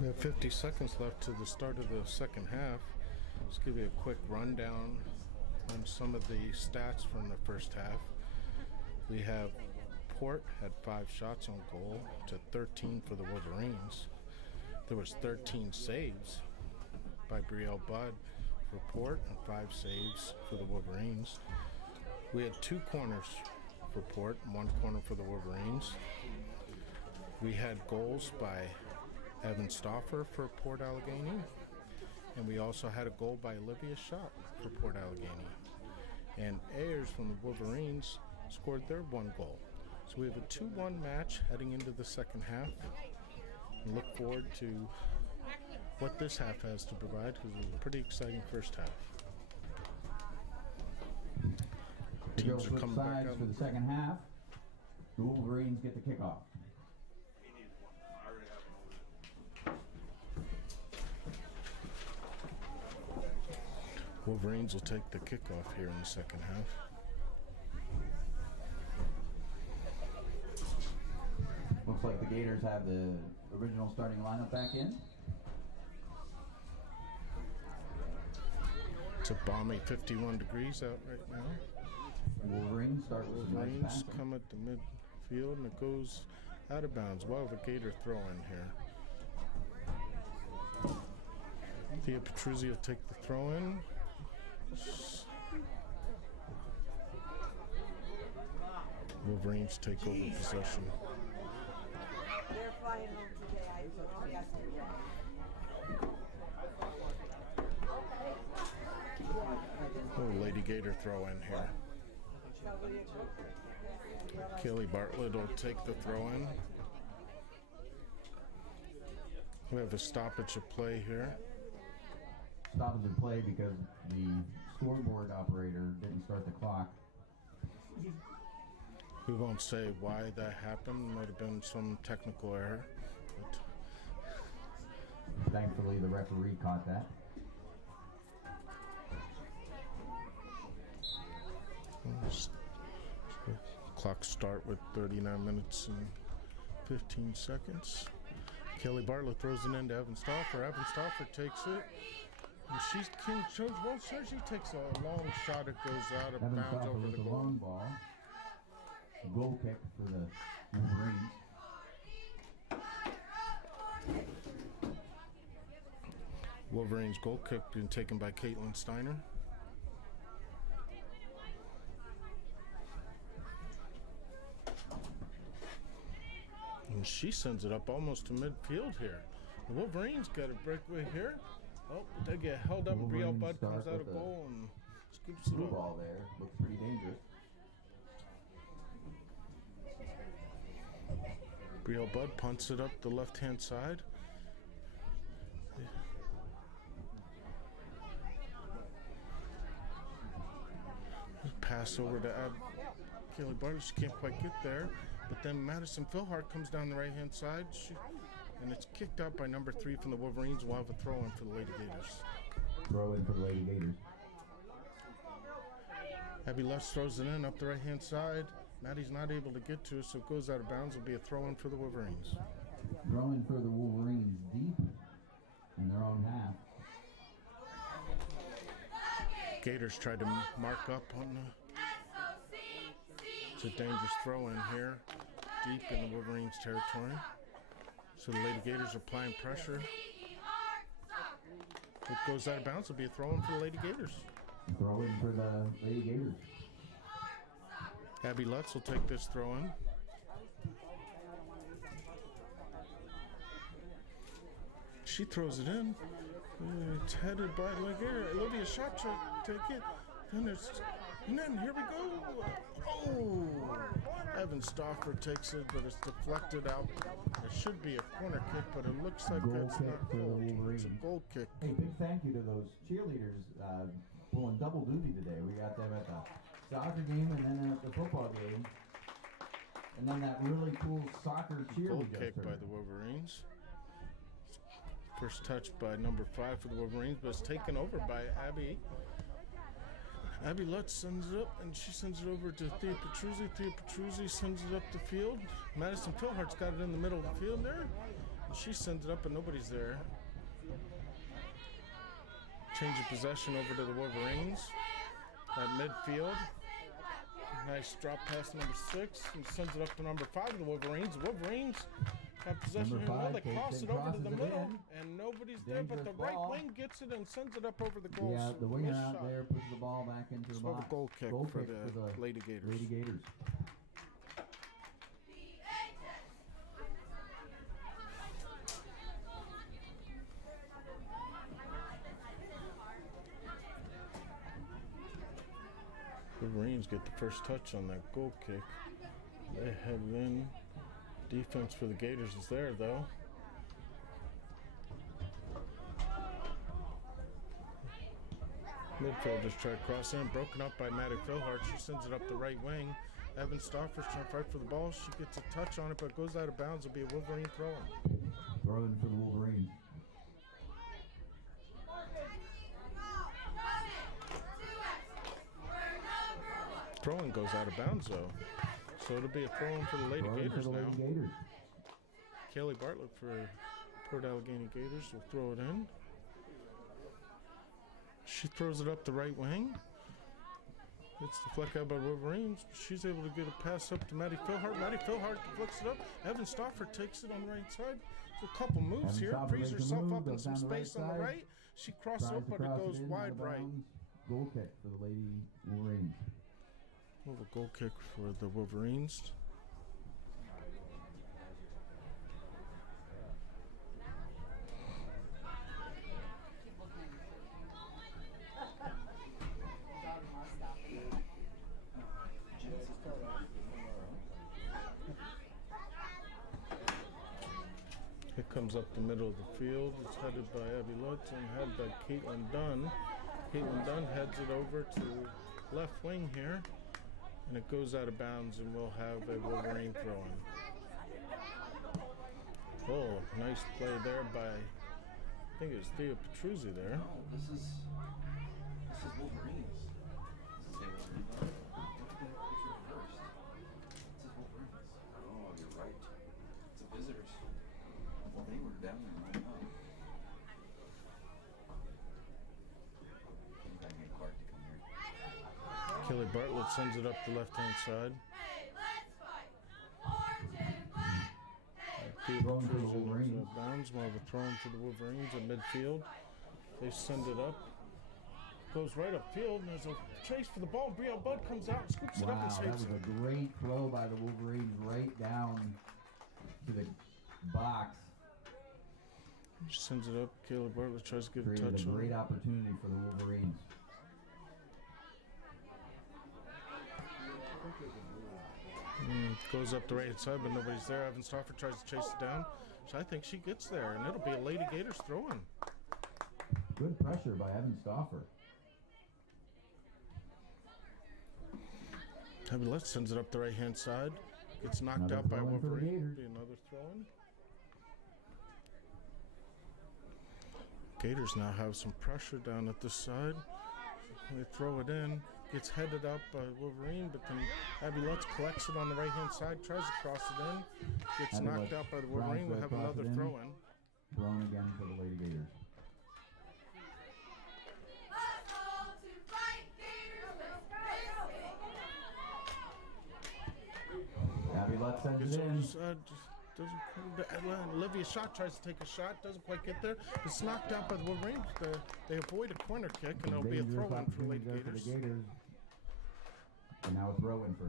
We have 50 seconds left to the start of the second half. Let's give you a quick rundown on some of the stats from the first half. We have Port had 5 shots on goal to 13 for the Wolverines. There was 13 saves by Brielle Budd for Port and 5 saves for the Wolverines. We had 2 corners for Port and 1 corner for the Wolverines. We had goals by Evan Stauffer for Port Allegany, and we also had a goal by Olivia Schott for Port Allegany. And Ayers from the Wolverines scored their 1 goal. So we have a 2-1 match heading into the second half. And look forward to what this half has to provide, because it was a pretty exciting first half. The girls Teams are switch coming back sides out. for the second half. The Wolverines get the kickoff. Wolverines will take the kickoff here in the second half. Looks like the Gators have the original starting lineup back in. It's a balmy 51 degrees out right now. Wolverines start with some nice Wolverines passing. come at the midfield and it goes out of bounds. Well, the Gator throw in here. Thea Petruzzi will take the throw in. Wolverines take over possession. They're flying home today, I told yesterday. Oh, Lady Gator throw in here. Kelly Bartlett will take the throw in. We have a stoppage of play here. Stoppage in play because the scoreboard operator didn't start the clock. We won't say why that happened. Might have been some technical error. But Thankfully, the referee caught that. Clock start with 39 minutes and 15 seconds. Kelly Bartlett throws it into Evan Stauffer. Evan Stauffer takes it. And she's King shows well, so she takes a long shot. It goes out of Evan bounds Stauffer over with the a goal. long ball. A goal kick for the Wolverines. Wolverines goal kick being taken by Caitlin Steiner. And she sends it up almost to midfield here. The Wolverines got a breakaway here. Oh, they get held up. Brielle Wolverines Budd comes start out of with a goal and scoops it Blue up. ball there. Looks pretty dangerous. Brielle Budd punts it up the left-hand side. Pass over to Kelly Bartlett. She can't quite get there. But then Madison Philhart comes down the right-hand side. And it's kicked out by number 3 from the Wolverines. We'll have a throw-in for the Lady Gators. Throw in for the Lady Gators. Abby Lutz throws it in up the right-hand side. Maddie's not able to get to it, so it goes out of bounds. It'll be a throw-in for the Wolverines. Throw in for the Wolverines deep in their own half. Gators tried to mark up on the... It's a dangerous throw-in here, deep in the Wolverines' territory. So the Lady Gators are applying pressure. It goes out of bounds. It'll be a throw-in for the Lady Gators. Throw in for the Lady Gators. Abby Lutz will take this throw-in. She throws it in. It's headed by Olivia Schott to take it. And then here we go. Oh! Evan Stauffer takes it, but it's deflected out. It should be a corner kick, but it looks like Goal that's kick not for the goal. It's Wolverines. a goal kick. Hey, big thank you to those cheerleaders pulling double duty today. We got them at the soccer game and then at the football game. And then that really cool soccer cheer Goal we just kick by heard. the Wolverines. First touch by number 5 for the Wolverines, but it's taken over by Abby. Abby Lutz sends it up, and she sends it over to Thea Petruzzi. Thea Petruzzi sends it up the field. Madison Philhart's got it in the middle of the field there. And she sends it up, and nobody's there. Change of possession over to the Wolverines at midfield. Nice drop pass to number 6, and sends it up to number 5 of the Wolverines. The Wolverines have possession here. Well, they cross it over to the middle, and nobody's there, but the right wing gets it and sends it up over the goal. Yeah, the winger out there pushes the ball back into the box. Goal kick for the Lady Gators. Lady Gators. Wolverines get the first touch on that goal kick. They head in. Defense for the Gators is there, though. Midfielders try to cross in, broken up by Maddie Philhart. She sends it up the right wing. Evan Stauffer's trying to fight for the ball. She gets a touch on it, but goes out of bounds. It'll be a Wolverine throw-in. Throw-in for the Wolverines. Throw-in goes out of bounds, though. So it'll be a throw-in for the Lady Gators now. Kaylee Bartlett for Port Allegany Gators will throw it in. She throws it up the right wing. It's deflected out by Wolverines. She's able to get a pass up to Maddie Philhart. Maddie Philhart deflects it up. Evan Stauffer takes it on the right side. So a couple moves here. Frees herself up in some space on the right. She crosses up, but it goes wide right. Goal kick for the Lady Wolverines. Well, a goal kick for the Wolverines. It comes up the middle of the field. It's headed by Abby Lutz and headed by Caitlin Dunn. Caitlin Dunn heads it over to left wing here. And it goes out of bounds, and we'll have a Wolverine throw-in. Oh, nice play there by, I think it was Thea Petruzzi there. No, this is Wolverines. This is a Wolverine. Reversed. This is Wolverines. Oh, you're right. It's the visitors. Well, they were down there right now. Kelly Bartlett sends it up the left-hand side. Thrown for the Wolverines. Bounds, more of a throw for the Wolverines at midfield. They send it up. Goes right upfield, and there's a chase for the ball. Brielle Budd comes out and scoops it up and That saves was it. a great throw by the Wolverines right down to the box. She sends it up. Kelly Bartlett tries to get a Created touch a on great it. opportunity for the Wolverines. Goes up the right side, but nobody's there. Evan Stauffer tries to chase it down. So I think she gets there, and it'll be a Lady Gators throw-in. Good pressure by Evan Stauffer. Abby Lutz sends it up the right-hand side. Gets knocked Another out by throw-in for the Wolverine. Gators. Be another throw-in. Gators now have some pressure down at this side. They throw it in. Gets headed up by Wolverine, but then Abby Lutz collects it on the right-hand side, tries to cross it in. Gets Abby knocked Lutz out by the Wolverine. We'll have tries to another cross it in. throw-in. Thrown again for the Lady Gators. Abby Lutz sends Gets it on in. the side, Olivia Schott tries to take a shot, doesn't quite get there. It's knocked out by the Wolverines. They avoid a corner kick, and it'll be a Dangerous throw-in for Lady opportunity there Gators. for the Gators. And now a throw-in for.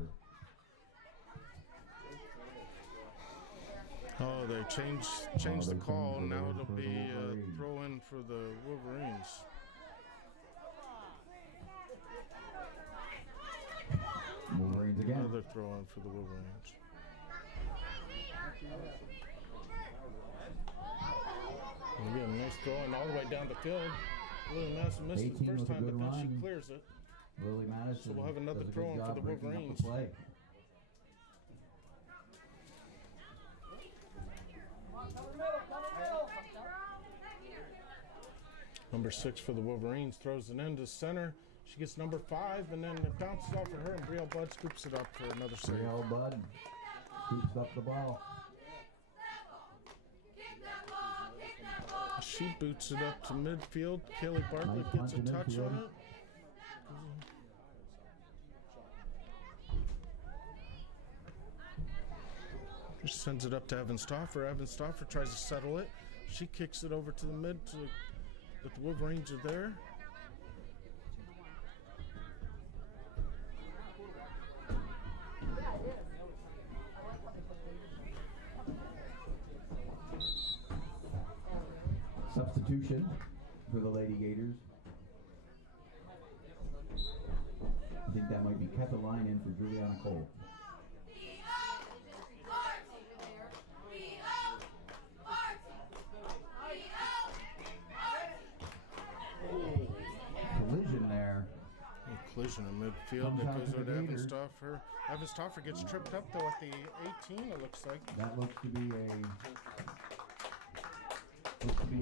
Oh, they changed the they call. changed the Now rules it'll for the be a Wolverines. throw-in for the Wolverines. Wolverines again. Another throw-in for the Wolverines. And again, nice throw-in all the way down the field. Lily Madison missed it the 18 first with a time, but good then she run. clears it. Lily Madison. So we'll have another does a good throw-in for job the breaking up Wolverines. the play. Number 6 for the Wolverines throws it into center. She gets number 5, and then it bounces off of her, and Brielle Budd scoops it up for another save. Brielle Budd scoops up the ball. She boots it up to midfield. Kaylee Bartlett Nice gets a punch in touch midfield. on it. She sends it up to Evan Stauffer. Evan Stauffer tries to settle it. She kicks it over to the mid, but the Wolverines are there. Substitution for the Lady Gators. I think that might be Kethaline in for Juliana Cole. Collision there. Collision in midfield. Comes It out goes to the over to Evan Gators. Stauffer. Evan Stauffer gets tripped up though at the 18. It looks like. That looks to be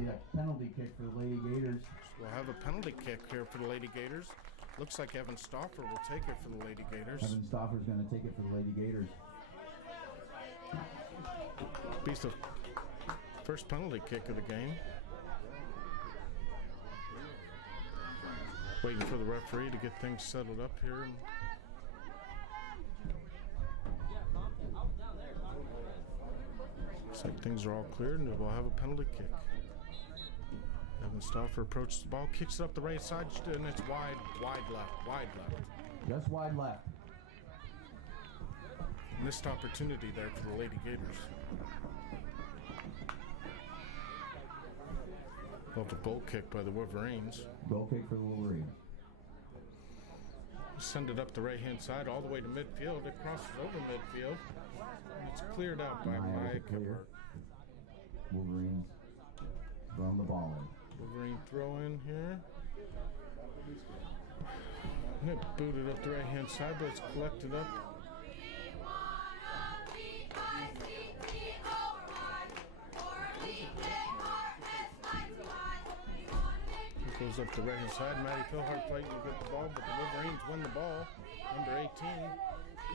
a penalty kick for the Lady Gators. We'll have a penalty kick here for the Lady Gators. Looks like Evan Stauffer will take it for the Lady Gators. Evan Stauffer's going to take it for the Lady Gators. Be the first penalty kick of the game. Waiting for the referee to get things settled up here. Looks like things are all cleared, and we'll have a penalty kick. Evan Stauffer approaches the ball, kicks it up the right side, and it's wide left. Just wide left. Missed opportunity there for the Lady Gators. Well, the goal kick by the Wolverines. Goal kick for the Wolverines. Send it up the right-hand side all the way to midfield. It crosses over midfield. And it's cleared out by Maya Kipper. Wolverines throwing the ball in. Wolverine throw in here. And it booted up the right-hand side, but it's collected up. It goes up the right-hand side. Maddie Philhart fighting to get the ball, but the Wolverines win the ball. Number 18.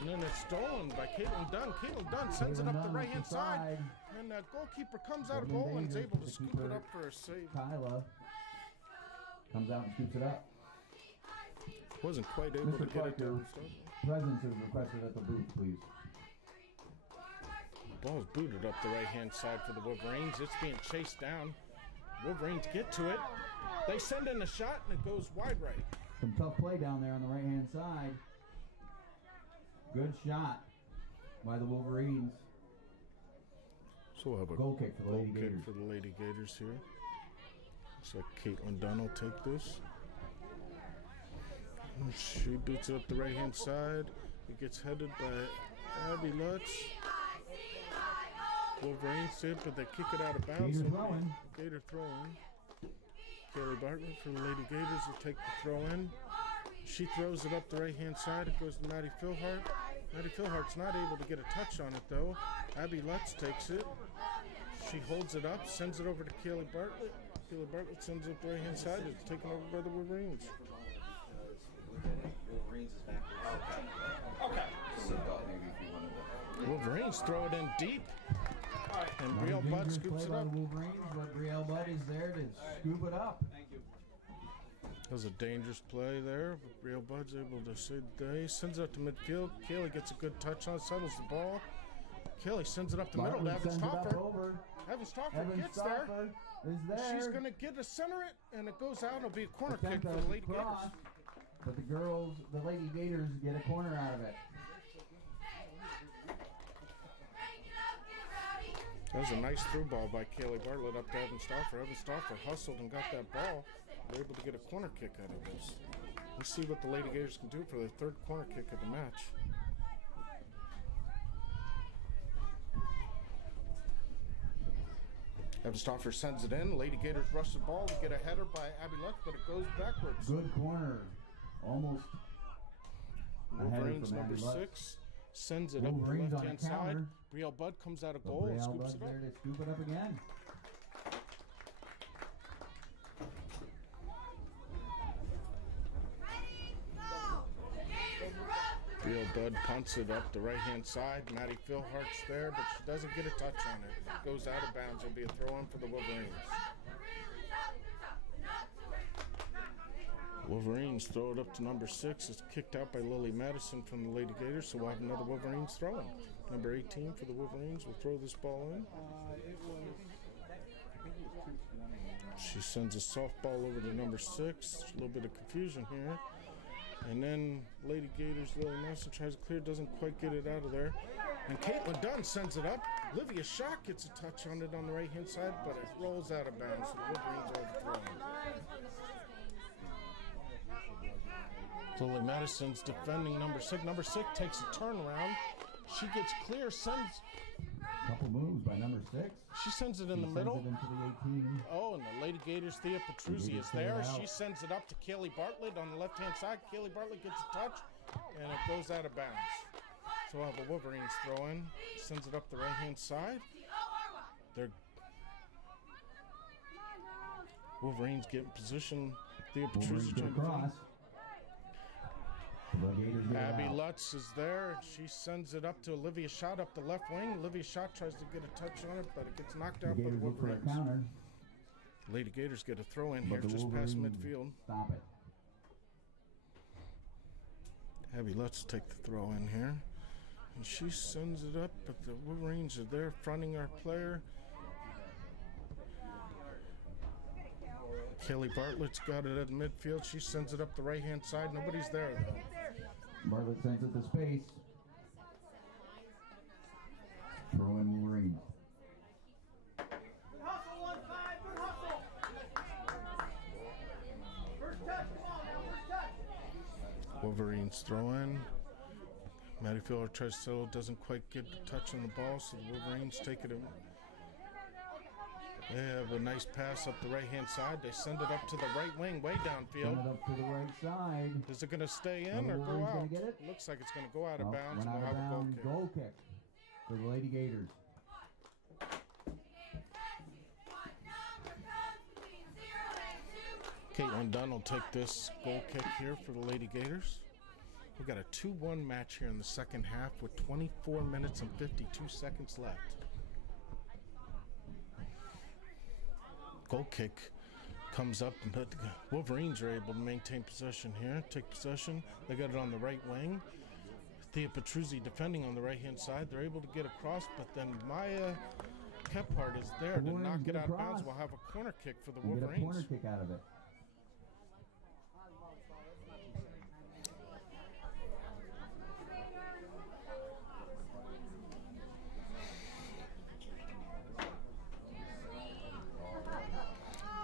And then it's stolen by Caitlin Dunn. Caitlin Dunn sends it up the right-hand side. And the goalkeeper comes out of goal and is able to scoop it up for a save. Kyla comes out and scoops it up. Wasn't quite able to Mr. get it Clark, your down. presence is requested at the booth, please. Ball's booted up the right-hand side for the Wolverines. It's being chased down. Wolverines get to it. They send in a shot and it goes wide right. Some tough play down there on the right-hand side. Good shot by the Wolverines. So we'll have a Goal kick for the goal Lady kick Gators. for the Lady Gators here. Looks like Caitlin Dunn will take this. And she boots it up the right-hand side. It gets headed by Abby Lutz. Wolverines tip, but they kick it out of bounds. Gator throwing. Gator throwing. Kaylee Bartlett for the Lady Gators will take the throw in. She throws it up the right-hand side. It goes to Maddie Philhart. Maddie Philhart's not able to get a touch on it, though. Abby Lutz takes it. She holds it up, sends it over to Kaylee Bartlett. Kaylee Bartlett sends it up the right-hand side. It's taken over by the Wolverines. Wolverines is back. Okay. So maybe if you wanted to. Wolverines throw it in deep. And Not a Brielle Budd dangerous scoops play it by up. the Wolverines, but Brielle Budd is there to scoop it up. Thank you. That was a dangerous play there, but Brielle Budd's able to save the day. Sends it up to midfield. Kaylee gets a good touch on it, settles the ball. Kaylee sends it up the middle to Bartlett Evan sends it up Stauffer. over. Evan Stauffer Evan gets there. Stauffer is there. She's going to get to center it, and it goes out. It'll be a corner kick Attempt for to the Lady cross, Gators. but the Lady Gators get a corner out of it. That was a nice through ball by Kaylee Bartlett up to Evan Stauffer. Evan Stauffer hustled and got that ball. They're able to get a corner kick out of this. Let's see what the Lady Gators can do for their third corner kick of the match. Evan Stauffer sends it in. Lady Gators rush the ball to get a header by Abby Lutz, but it goes backwards. Good corner. Almost a header Wolverines from number Abby Lutz. 6 sends it up the Wolverines on a left-hand side. counter. Brielle Budd comes out of But goal and Brielle scoops Budd's it up. there to scoop it up again. Real Bud punts it up the right-hand side. Maddie Philhart's there, but she doesn't get a touch on it. It goes out of bounds. It'll be a throw-in for the Wolverines. Wolverines throw it up to number 6. It's kicked out by Lily Madison from the Lady Gators, so we'll have another Wolverines throw-in. Number 18 for the Wolverines will throw this ball in. She sends a softball over to number 6. A little bit of confusion here. And then Lady Gators, Lily Madison tries to clear, doesn't quite get it out of there. And Caitlin Dunn sends it up. Olivia Schock gets a touch on it on the right-hand side, but it rolls out of bounds, so the Wolverines are overthrown. Lily Madison's defending number 6. Number 6 takes a turnaround. She gets clear, sends... Couple moves by number 6. She sends it in the middle. Sends it into the 18. Oh, and the Lady Gators, Thea Petruzzi is there. She sends it up to Kaylee Bartlett on the left-hand side. Kaylee Bartlett gets a touch, and it goes out of bounds. So we'll have a Wolverines throw in. Sends it up the right-hand side. They're Wolverines get in position. Thea Petruzzi trying to defend. Abby Lutz is there. She sends it up to Olivia Schott up the left wing. Olivia Schott tries to get a touch on it, but it gets knocked out by the Wolverines. Lady Gators get a throw in here just past midfield. Stop it. Abby Lutz take the throw in here. And she sends it up, but the Wolverines are there fronting our player. Kelly Bartlett's got it at midfield. She sends it up the right-hand side. Nobody's there, though. Bartlett sends it to space. Throw in Wolverines. Good hustle, 1-5, good hustle. First touch, come on now, first touch. Wolverines throw in. Maddie Filler tries to settle, doesn't quite get the touch on the ball, so the Wolverines take it in. They have a nice pass up the right-hand side. They send it up to the right wing, way downfield. Send it up to the right side. Is it going to stay in or go out? Get it? Looks like it's going to go out of bounds. Went We'll out have of a bounds. Goal kick for the Lady Gators. Caitlin Dunn will take this goal kick here for the Lady Gators. We've got a 2-1 match here in the second half with 24 minutes and 52 seconds left. Goal kick comes up, but the Wolverines are able to maintain possession here, take possession. They got it on the right wing. Thea Petruzzi defending on the right-hand side. They're able to get across, but then Maya Kephart is there to knock it out of bounds. We'll have a corner kick for the Wolverines. Get a corner kick out of it.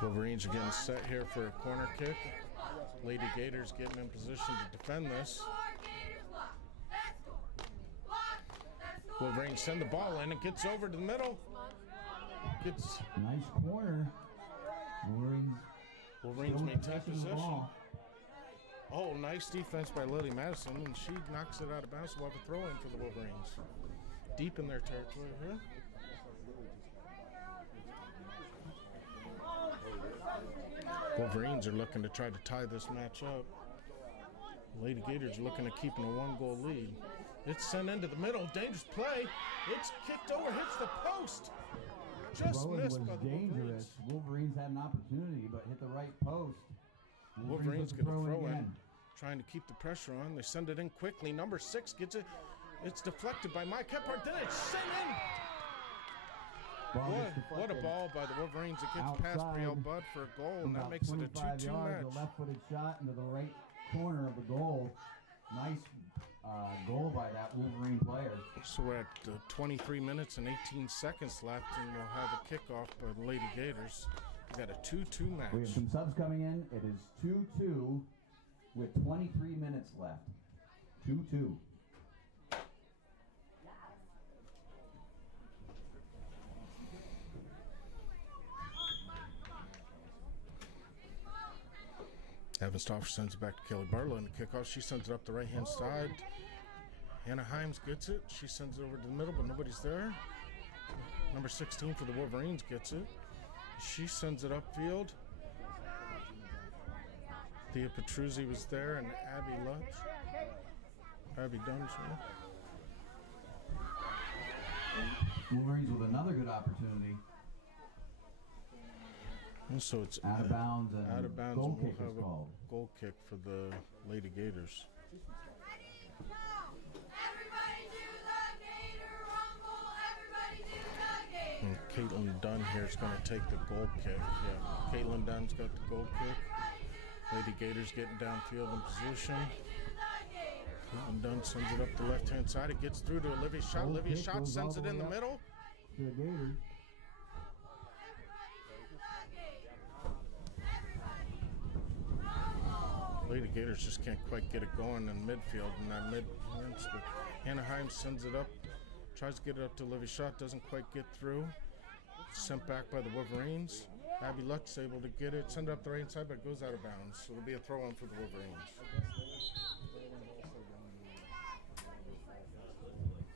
Wolverines are getting set here for a corner kick. Lady Gators getting in position to defend this. Wolverines send the ball in. It gets over to the middle. Gets nice corner. Wolverines maintain possession. Oh, nice defense by Lily Madison, and she knocks it out of bounds. We'll have a throw in for the Wolverines. Deep in their territory here. Wolverines are looking to try to tie this match up. Lady Gators are looking at keeping a 1-goal lead. It's sent into the middle. Dangerous play. It's kicked over, hits the post. Just missed by the Wolverines. Wolverines had an opportunity, but hit the right post. Wolverines get a throw in, trying to keep the pressure on. They send it in quickly. Number 6 gets it. It's deflected by Mike Kephart. Then it's sent in. What a ball by the Wolverines. It gets past Brielle Budd for a goal, and that makes it a 2-2 match. A left-footed shot into the right corner of the goal. Nice goal by that Wolverine player. So we're at 23 minutes and 18 seconds left, and we'll have a kickoff by the Lady Gators. We got a 2-2 match. We have some subs coming in. It is 2-2 with 23 minutes left. 2-2. Evan Stauffer sends it back to Kelly Barlow in the kickoff. She sends it up the right-hand side. Hannah Himes gets it. She sends it over to the middle, but nobody's there. Number 16 for the Wolverines gets it. She sends it upfield. Thea Petruzzi was there, and Abby Lutz. Abby Dunn's here. Wolverines with another good opportunity. And so it's Out of bounds and out of bounds. goal We'll kick have is a called. goal kick for the Lady Gators. Everybody do the Gator Rumble. Everybody do the Gator. And Caitlin Dunn here is going to take the goal kick. Yeah, Caitlin Dunn's got the goal kick. Lady Gators getting downfield in position. Caitlin Dunn sends it up the left-hand side. It gets through to Olivia Schott. Goal Olivia kick Schott goes sends all it the in way the up. middle. To the Gators. Lady Gators just can't quite get it going in midfield in that mid. But Anaheim sends it up, tries to get it up to Olivia Schott, doesn't quite get through. Sent back by the Wolverines. Abby Lutz able to get it, send it up the right side, but it goes out of bounds. So it'll be a throw in for the Wolverines.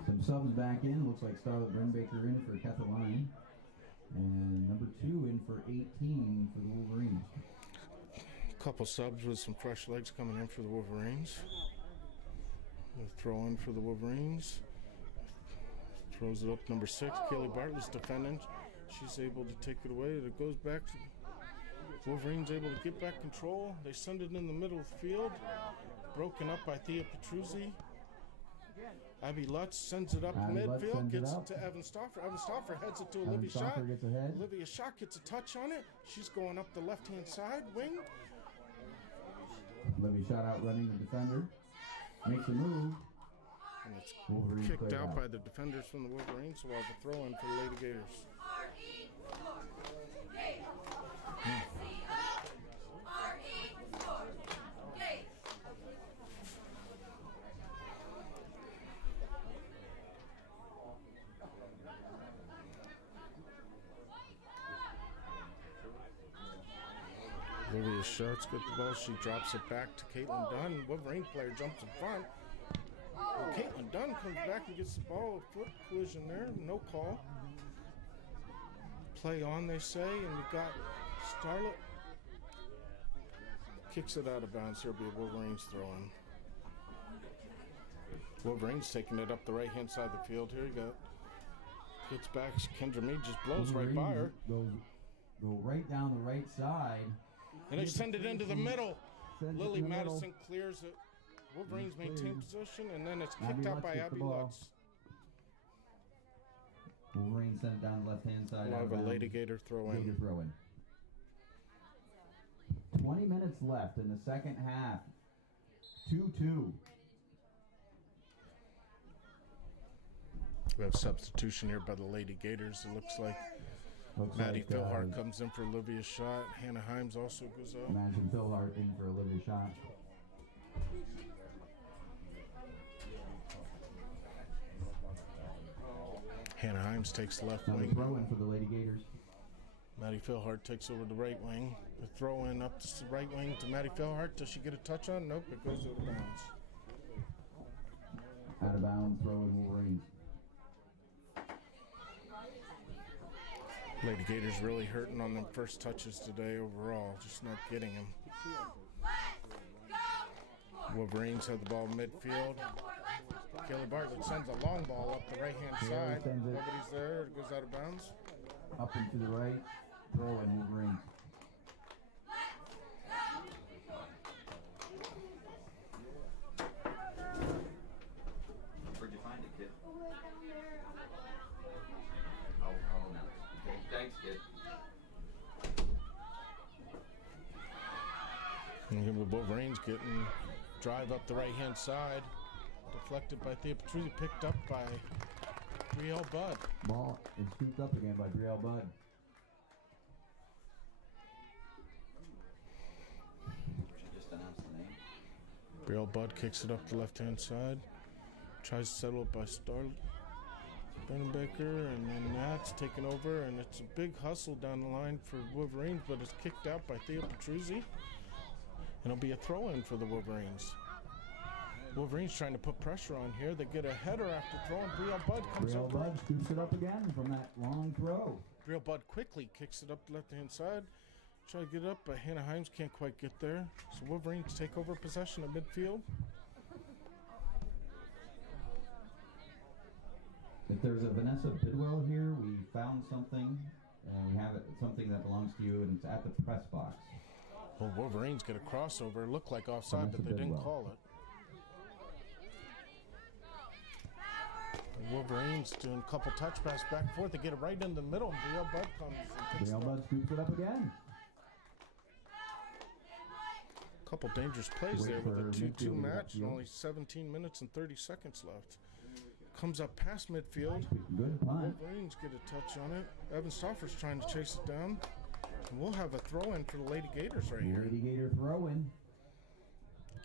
Some subs back in. Looks like Starlet Brenbaker in for Cataline. And number 2 in for 18 for the Wolverines. Couple subs with some fresh legs coming in for the Wolverines. The throw in for the Wolverines. Throws it up number 6. Kelly Bartlett's defending. She's able to take it away. It goes back to Wolverines able to get back control. They send it in the middle of the field. Broken up by Thea Petruzzi. Abby Lutz sends it up Abby Lutz midfield, sends it gets it up. to Evan Stauffer. Evan Stauffer heads it to Evan Olivia Schott. Stauffer gets ahead. Olivia Schott gets a touch on it. She's going up the left-hand side wing. Olivia Schott out running the defender. Makes a move. And it's Wolverines kicked cleared out out. by the defenders from the Wolverines, so we'll have a throw in for the Lady Gators. R-E score. Gator. S-C-O-R-E score. Gator. Olivia Shart's got the ball. She drops it back to Caitlin Dunn. Wolverine player jumps in front. And Caitlin Dunn comes back and gets the ball. A foot collision there. No call. Play on, they say. And we've got Starlet. Kicks it out of bounds. Here will be a Wolverines throw in. Wolverines taking it up the right-hand side of the field here. You got gets back. Kendra Mead just blows right by her. Go right down the right side. And they send it into the middle. Sends it Lily to the middle. Madison clears it. Wolverines It's maintain cleared. position, and then it's Abby kicked out Lutz by gets the Abby ball. Lutz. Wolverines send it down the left-hand side. We'll out have of a bounds. Lady Gator throw in. Gator throw in. 20 minutes left in the second half. 2-2. We have substitution here by the Lady Gators. It looks like Looks Maddie like, Philhart comes in for Olivia Schott. Hannah Himes also goes out. Imagine Philhart in for Olivia Schott. Hannah Himes takes the left Now the wing. throw in for the Lady Gators. Maddie Philhart takes over the right wing. The throw in up to the right wing to Maddie Philhart. Does she get a touch on? Nope, it goes out of bounds. Out of bounds, throw in Wolverines. Lady Gators really hurting on them first touches today overall, just not getting them. Wolverines have the ball midfield. Kelly Bartlett sends a long ball up the right-hand side. sends it. Nobody's there. It goes out of bounds. Up and to the right, throw in Wolverines. Where'd you find it, kid? Oh, no. Okay, thanks, kid. And here the Wolverines getting drive up the right-hand side. Deflected by Thea Petruzzi, picked up by Brielle Budd. Ball is scooped up again by Brielle Budd. She just announced the name. Brielle Budd kicks it up the left-hand side. Tries to settle it by Starlet Baker, and then that's taken over, and it's a big hustle down the line for Wolverines, but it's kicked out by Thea Petruzzi. And it'll be a throw-in for the Wolverines. Wolverines trying to put pressure on here. They get a header after throwing. Brielle Budd comes Brielle over. Budd scoops it up again from that long throw. Brielle Budd quickly kicks it up the left-hand side. Try to get it up, but Hannah Himes can't quite get there. So Wolverines take over possession of midfield. If there's a Vanessa Bidwell here, we found something, and we have something that belongs to you, and it's at the press box. Well, Wolverines get a crossover. It looked like offside, but they didn't call it. The Wolverines doing a couple touch passes back and forth. They get it right in the middle. Brielle Budd comes and takes Brielle Budd scoops it up again. a couple dangerous plays Wait there with a for 2-2 midfield match and upfield. only 17 minutes and 30 seconds left. Comes up past midfield. Good punt. Wolverines get a touch on it. Evan Stauffer's trying to chase it down. And we'll have a throw-in for the Lady Gators right here. Lady Gator throw-in.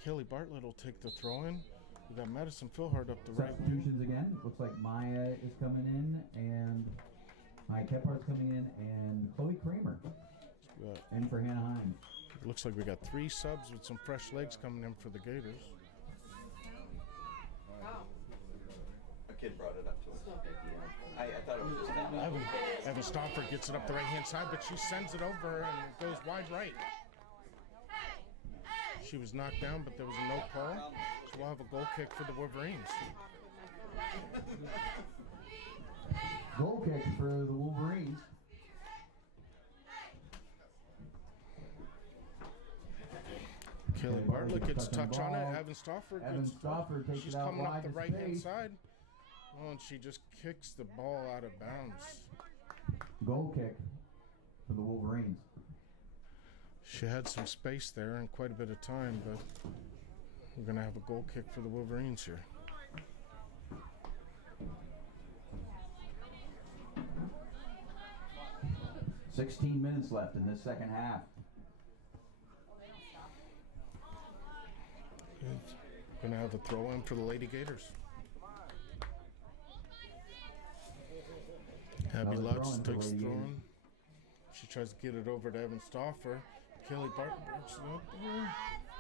Kelly Bartlett will take the throw-in. We got Madison Philhart up the right wing. Substitutions again. Looks like Maya is coming in, and Maya Kephart's coming in, and Chloe Kramer in for Hannah Himes. It looks like we got 3 subs with some fresh legs coming in for the Gators. A kid brought it up to us. I thought it was just Evan Stauffer gets it up the right-hand side, but she sends it over and it goes wide right. She was knocked down, but there was a no call. So we'll have a goal kick for the Wolverines. Goal kick for the Wolverines. Kelly Bartlett gets a touch on it. Evan Stauffer takes she's it out coming up wide the to right-hand space. side. Oh, and she just kicks the ball out of bounds. Goal kick for the Wolverines. She had some space there and quite a bit of time, but we're going to have a goal kick for the Wolverines here. $16 minutes left in this second half. Going to have a throw-in for the Lady Gators. Abby Another Lutz throw-in for takes the Lady throw-in. She tries to get it over to Evan Stauffer. Kelly Barton breaks it up there.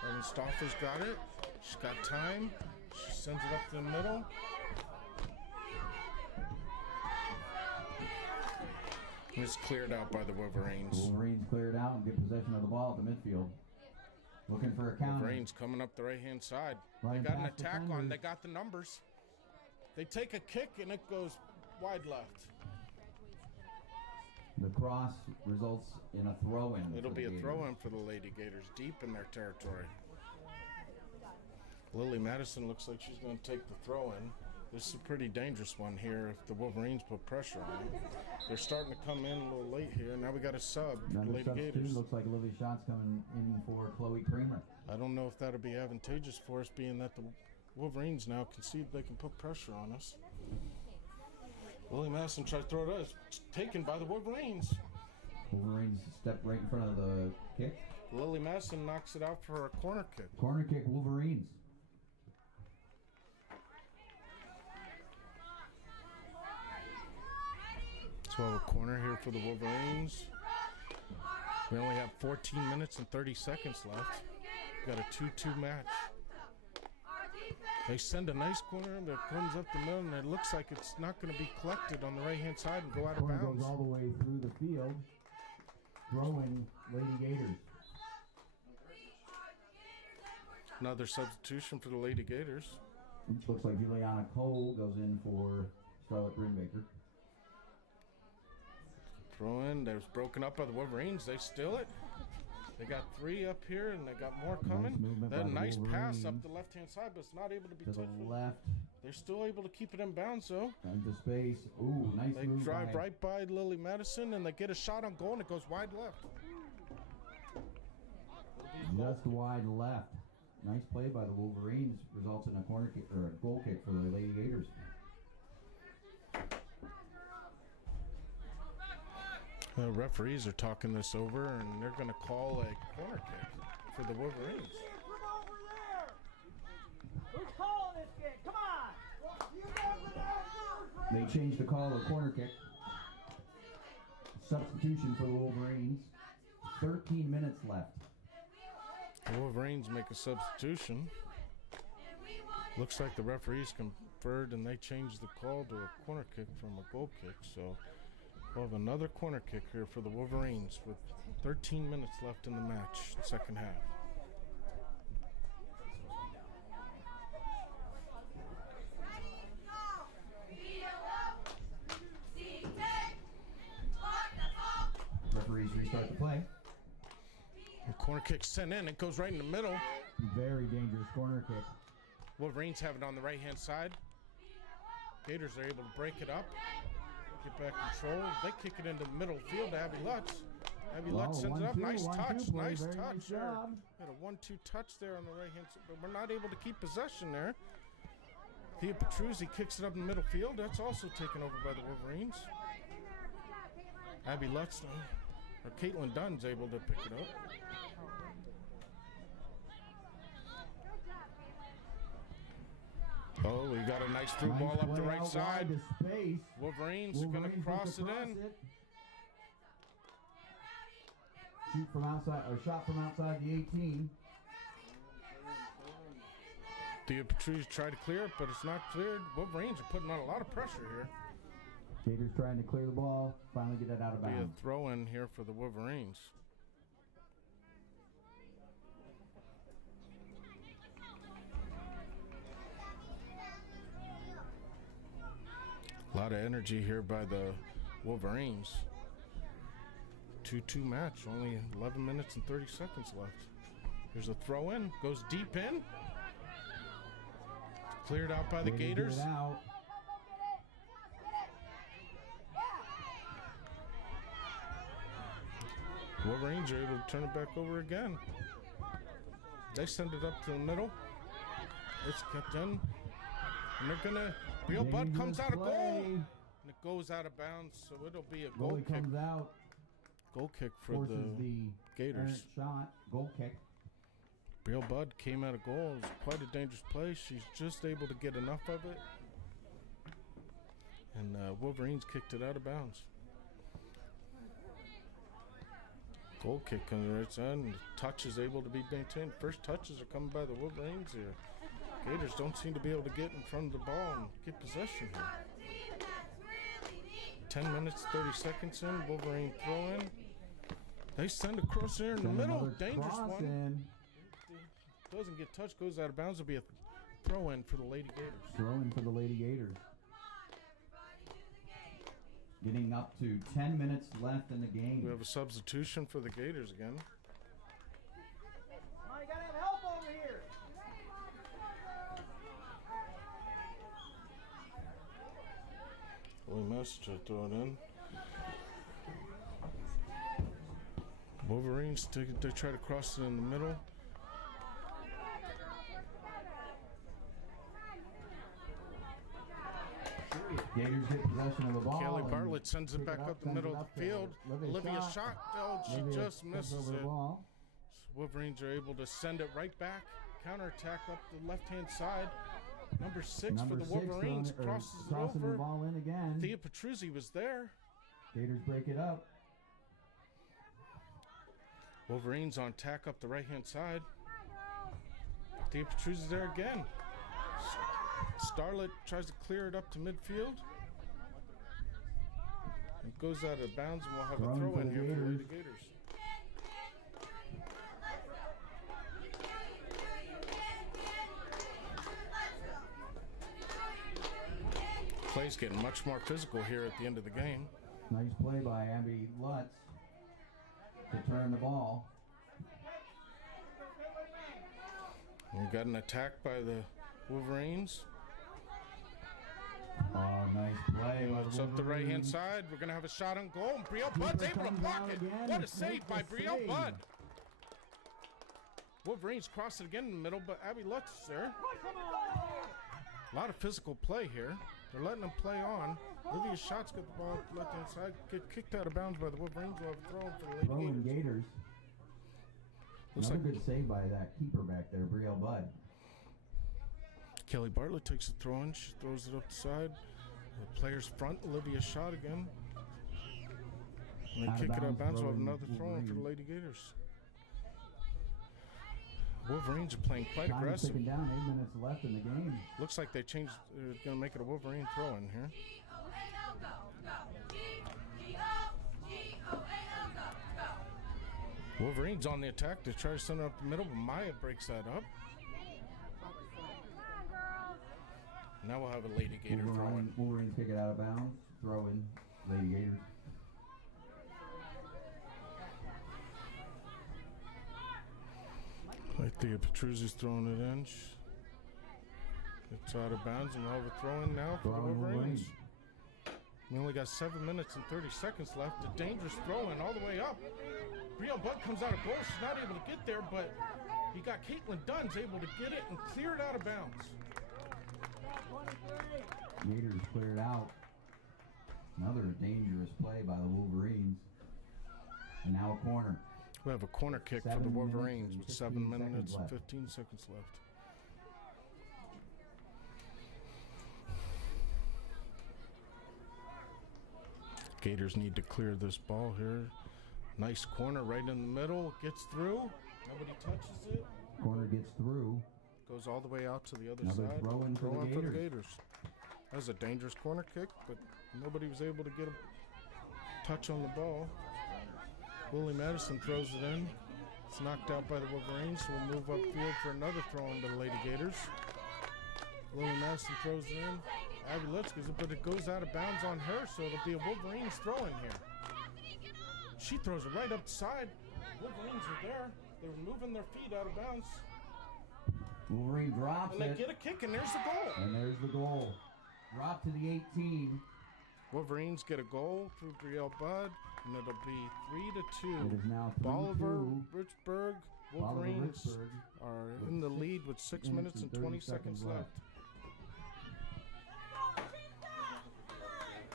Evan Stauffer's got it. She's got time. She sends it up to the middle. And it's cleared out by the Wolverines. Wolverines cleared out and get possession of the ball at the midfield. Looking for a counter. Wolverines coming up the right-hand side. Ryan They got an past attack on. defenders. They got the numbers. They take a kick and it goes wide left. The cross results in a throw-in. It'll for be the a Gators. throw-in for the Lady Gators deep in their territory. Lily Madison looks like she's going to take the throw-in. This is a pretty dangerous one here if the Wolverines put pressure on them. They're starting to come in a little late here. Now we got a sub, Another Lady substitute. Gators. Looks like Olivia Schott's coming in for Chloe Kramer. I don't know if that'll be advantageous for us, being that the Wolverines now can see they can put pressure on us. Lily Madison tried to throw it up. It's taken by the Wolverines. Wolverines step right in front of the kick. Lily Madison knocks it out for a corner kick. Corner kick, Wolverines. So we'll have a corner here for the Wolverines. We only have 14 minutes and 30 seconds left. We got a 2-2 match. They send a nice corner that comes up the middle, and it looks like it's not going to be collected on the right-hand side and go out of Corner bounds. goes all the way through the field. Throwing Lady Gators. Another substitution for the Lady Gators. Looks like Juliana Cole goes in for Charlotte Brinbaker. Throw in. There's broken up by the Wolverines. They steal it. They got 3 up here, and they got more coming. movement That by the nice pass Wolverines. up the left-hand side, but it's not able to be To the touched. left, They're still able to keep it in bounds, though. into space. Ooh, nice They move drive by right by Lily Madison, and they get a shot on goal, and it goes wide left. just wide left. Nice play by the Wolverines. Results in a corner kick or a goal kick for the Lady Gators. The referees are talking this over, and they're going to call a corner kick for the Wolverines. From over there! Who's calling this kid? Come on! You guys are They changed the call to corner kick. Substitution for the Wolverines. 13 minutes left. The Wolverines make a substitution. Looks like the referees conferred, and they changed the call to a corner kick from a goal kick. So we'll have another corner kick here for the Wolverines with 13 minutes left in the match, second half. Ready, go! Corner kick sent in. It goes right in the middle. Very dangerous corner kick. Wolverines have it on the right-hand side. Gators are able to break it up, get back control. They kick it into the middle field to Abby Lutz. Abby Lutz sends it up. Nice touch. Nice touch there. Had a 1-2 touch there on the right-hand side, but we're not able to keep possession there. Thea Petruzzi kicks it up in the middle field. That's also taken over by the Wolverines. Abby Lutz, or Caitlin Dunn's able to pick it up. Oh, we got a nice through ball up the right side. Wolverines are going to cross it in. Shoot from outside, or shot from outside the 18. Thea Petruzzi tried to clear it, but it's not cleared. Wolverines are putting on a lot of pressure here. Gators trying to clear the ball, finally get it out of bounds. Be a throw in here for the Wolverines. A lot of energy here by the Wolverines. 2-2 match, only 11 minutes and 30 seconds left. Here's a throw in, goes deep in. Cleared out by the Gators. Wolverines are able to turn it back over again. They send it up to the middle. It's kept in. And they're gonna, Real Bud comes out of goal. And it goes out of bounds, so it'll be a goal kick. Comes out. Goal kick for the Gators. Shot, goal kick. Real Bud came out of goal. It was quite a dangerous play. She's just able to get enough of it. And Wolverines kicked it out of bounds. Goal kick comes right side, and the touch is able to be maintained. First touches are coming by the Wolverines here. Gators don't seem to be able to get in front of the ball and get possession here. 10 minutes, 30 seconds in. Wolverine throw in. They send a cross there in the middle. Dangerous one. Doesn't get touched, goes out of bounds. It'll be a throw in for the Lady Gators. Throw in for the Lady Gators. Getting up to 10 minutes left in the game. We have a substitution for the Gators again. Come on, you gotta have help over here. Holy message to throw it in. Wolverines, they try to cross it in the middle. Gators get possession of the ball. Kelly Bartlett sends it back up the middle of the field. Olivia shot. Oh, she just misses it. Wolverines are able to send it right back. Counterattack up the left-hand side. Number 6 for the Wolverines crosses it over. The ball in again. Thea Petruzzi was there. Gators break it up. Wolverines on tack up the right-hand side. Thea Petruzzi's there again. Starlet tries to clear it up to midfield. It goes out of bounds, and we'll have a throw in here for the Gators. Play's getting much more physical here at the end of the game. Nice play by Abby Lutz to turn the ball. We got an attack by the Wolverines. Oh, nice play. It's up the right-hand side. We're going to have a shot on goal. And Brielle Budd's able to block it. What a save by Brielle Budd. Wolverines cross it again in the middle, but Abby Lutz is there. A lot of physical play here. They're letting them play on. Olivia Schatz got the ball at the left-hand side. Get kicked out of bounds by the Wolverines. We'll have a throw for the Lady Gators. Another good save by that keeper back there, Brielle Budd. Kelly Bartlett takes a throw in. She throws it up the side. The players front. Olivia shot again. And they kick it out of bounds. We'll have another throw in for the Lady Gators. Wolverines are playing quite aggressive. Ticking down, 8 minutes left in the game. Looks like they changed. They're going to make it a Wolverine throw in here. Wolverines on the attack. They try to send it up the middle, but Maya breaks that up. Now we'll have a Lady Gator throw in. Wolverines kick it out of bounds. Throw in Lady Gators. Thea Petruzzi's throwing it in. It's out of bounds and we're overthrowing now for the Wolverines. We only got 7 minutes and 30 seconds left. A dangerous throw in all the way up. Brielle Budd comes out of goal. She's not able to get there, but you got Caitlin Dunn's able to get it and clear it out of bounds. Gators cleared out. Another dangerous play by the Wolverines. And now a corner. We have a corner kick for the Wolverines with 7 minutes and 15 seconds left. Gators need to clear this ball here. Nice corner right in the middle. Gets through. Nobody touches it. Corner gets through. Goes all the way out to the other Another side. throw in for the Gators. That was a dangerous corner kick, but nobody was able to get a touch on the ball. Willie Madison throws it in. It's knocked out by the Wolverines, so we'll move upfield for another throw in by the Lady Gators. Willie Madison throws it in. Abby Lutz gets it, but it goes out of bounds on her, so it'll be a Wolverines throw in here. She throws it right up the side. Wolverines are there. They're moving their feet out of bounds. Wolverine drops And they it. get a kick, and there's the goal. And there's the goal. Drop to the 18. Wolverines get a goal through Brielle Budd, and it'll be 3-2. It is now 3-2. Bolivar, Richburg, Wolverines Richburg are in the lead with 6 minutes and 20 seconds left.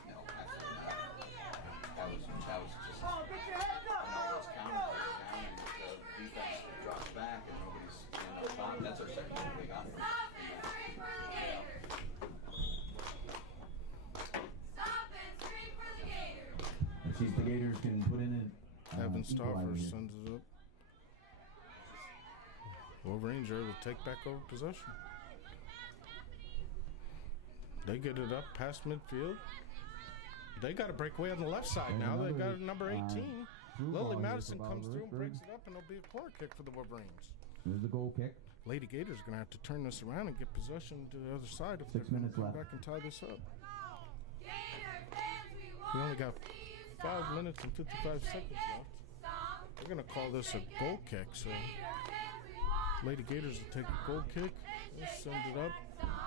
No, absolutely not. That was just Oh, get your heads up! when all those counters go down and the defense drops back and nobody's top. That's our second goal we got. Stop and scream for the Gators. Stop and scream for the Gators. Let's see if the Gators can put in an Evan Stauffer equalizer. sends it up. Wolverines are able to take back over possession. They get it up past midfield. They got a breakaway on the left side There's now. They got another, number 18. through ball Lily here Madison for comes Bolivar through and breaks Richburg. it up, and it'll be a corner kick for the Wolverines. There's the goal kick. Lady Gators are going to have to turn this around and get possession to the other side if 6 they're going to minutes come left. back and tie this up. Gator fans, we We only want got to see you 5 stomp. minutes and 55 seconds left. Stomp. They're going to call this a goal kick, so Gator fans, we want Lady Gators will take a goal kick. They'll send it up.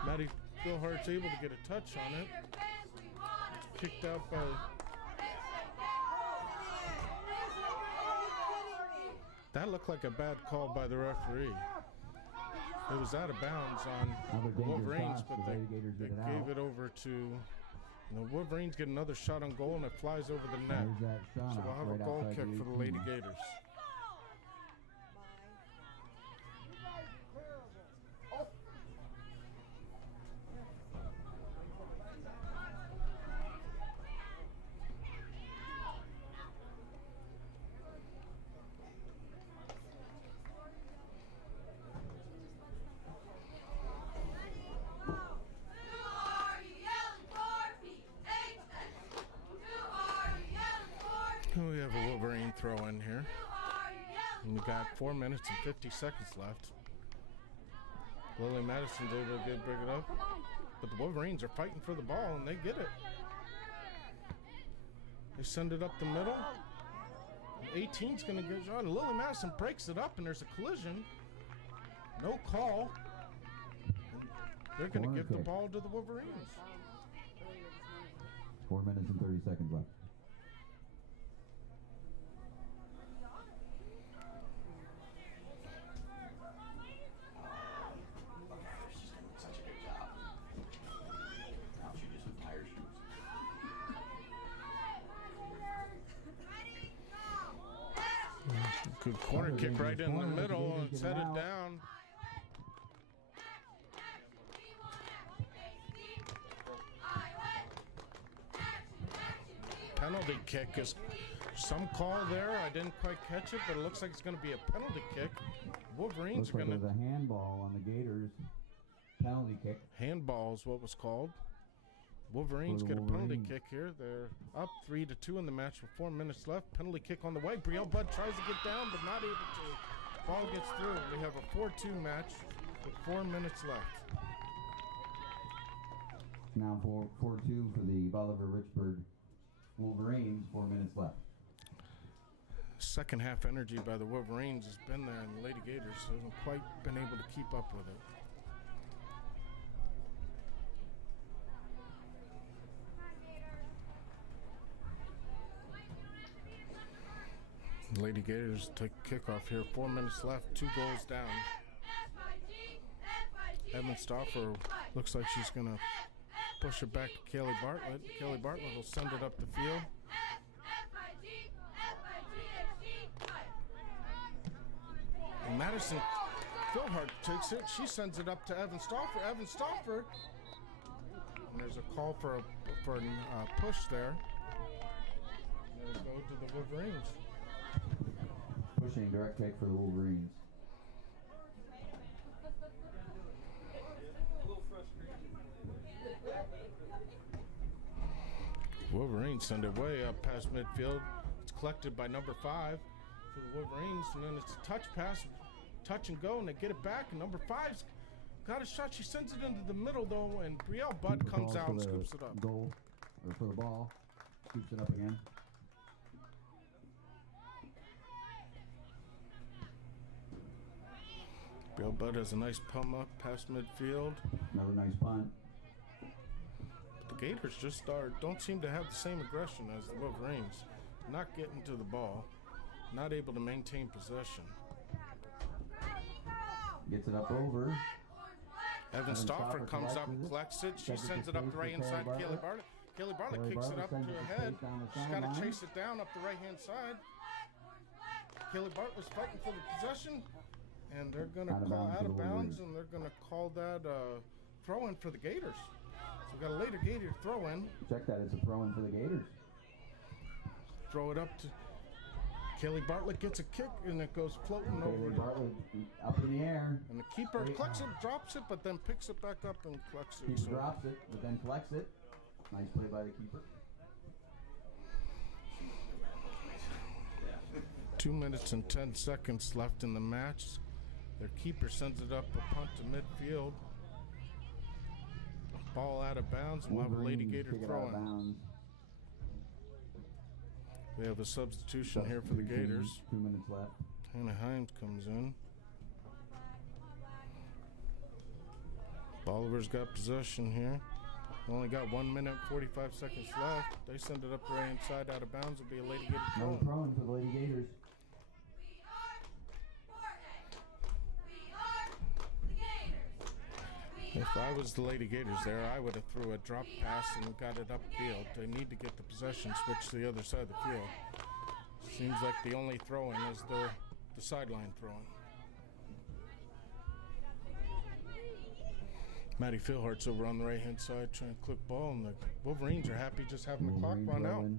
Maddie Philhart's able to get a touch on it. Gator fans, we want to see Kicked out by... That looked like a bad call by the referee. It was out of bounds on Another the dangerous Wolverines, pass. but The they Lady Gators get it gave out. it over to... The Wolverines get another shot on goal, and it flies over the net. There's that shot So out we'll have right a goal outside kick for the 18. Lady Gators. Who are you yelling for? PHS. Who are you yelling for? We have a Wolverine throw in here. Who are you yelling And we got 4 minutes and 50 seconds left. Lily Madison's able to bring it up. But the Wolverines are fighting for the ball, and they get it. They send it up the middle. 18's going to get shot. Lily Madison breaks it up, and there's a collision. No call. And they're going to Corner give the kick. ball to the Wolverines. 4 minutes and 30 seconds left. She's doing such a good job. Now she just with tire shoes. Good corner kick right in the middle, and it's headed down. Penalty kick is some call there. I didn't quite catch it, but it looks like it's going to be a penalty kick. Wolverines Looks are like going there's to a handball on the Gators. Penalty kick. handball is what was called. Wolverines For the get a penalty Wolverines. kick here. They're up 3-2 in the match with 4 minutes left. Penalty kick on the way. Brielle Budd tries to get down, but not able to. Ball gets through. We have a 4-2 match with 4 minutes left. Now 4-2 for the Bolivar Richburg Wolverines. 4 minutes left. second half energy by the Wolverines has been there, and the Lady Gators haven't quite been able to keep up with it. Lady Gators take kickoff here. 4 minutes left. 2 goals down. Evan Stauffer looks like she's going to push it back to Kelly Bartlett. Kelly Bartlett will send it up the field. And Madison Philhart takes it. She sends it up to Evan Stauffer. Evan Stauffer. And there's a call for a push there. There we go to the Wolverines. Pushing direct kick for the Wolverines. Wolverines send it way up past midfield. It's collected by number 5 for the Wolverines, and then it's a touch pass, touch and go, and they get it back. And number 5's got a shot. She sends it into the middle though, and Brielle Budd comes out and scoops it up. Goal, or for the ball, scoops it up again. Brielle Budd has a nice pump up past midfield. Another nice punt. The Gators just don't seem to have the same aggression as the Wolverines. Not getting to the ball, not able to maintain possession. Gets it up over. Evan Stauffer comes up and collects it. She sends it up the right hand side to Kelly Bartlett. Kelly Bartlett kicks it up to her head. She's got to chase it down up the right hand side. Kelly Bartlett's fighting for the possession, and they're going to call out of bounds, and they're going to call that throw in for the Gators. So we got a later Gator throw in. Check that, it's a throw in for the Gators. Throw it up to Kelly Bartlett, gets a kick, and it goes floating over. Bartlett up in the air. And the keeper collects it, drops it, but then picks it back up and collects it. Keeper drops it, but then collects it. Nice play by the keeper. 2 minutes and 10 seconds left in the match. Their keeper sends it up a punt to midfield. Ball out of bounds. We'll have a Lady Gator throwing. We have a substitution here for the Gators. 2 minutes left. Hannah Himes comes in. Bolivar's got possession here. Only got 1 minute 45 seconds left. They send it up the right inside, out of bounds. It'll be a Lady Gator throw. No throwing for the Lady Gators. If I was the Lady Gators there, I would have threw a drop pass and got it upfield. They need to get the possession, switch to the other side of the field. Seems like the only throw-in is the sideline throw-in. Maddie Philhart's over on the right-hand side trying to click ball, and the Wolverines are happy just having the clock run out.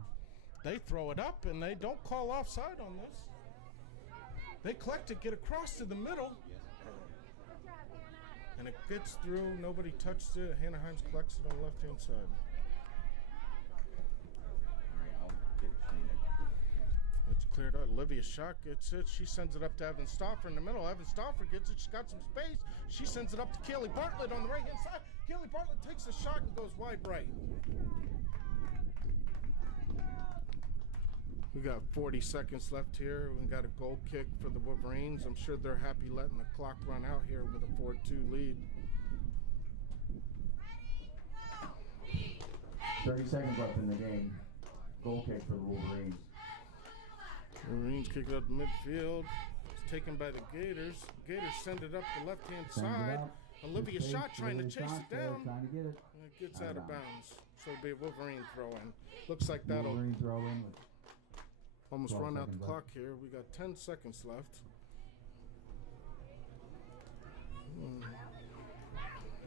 They throw it up, and they don't call offside on this. They collect it, get across to the middle. And it gets through. Nobody touched it. Hannah Himes collects it on the left-hand side. It's cleared out. Olivia Schock gets it. She sends it up to Evan Stauffer in the middle. Evan Stauffer gets it. She's got some space. She sends it up to Kelly Bartlett on the right-hand side. Kelly Bartlett takes a shot and goes wide right. We got 40 seconds left here. We got a goal kick for the Wolverines. I'm sure they're happy letting the clock run out here with a 4-2 lead. 30 seconds left in the game. Goal kick for the Wolverines. Wolverines kick it up the midfield. It's taken by the Gators. Gators send it up the left-hand side. Olivia Schott trying to chase it down. Trying to get it. And it gets out of bounds. So it'll be a Wolverine throw-in. Looks like that'll Wolverine throw in. almost run out the clock here. We got 10 seconds left.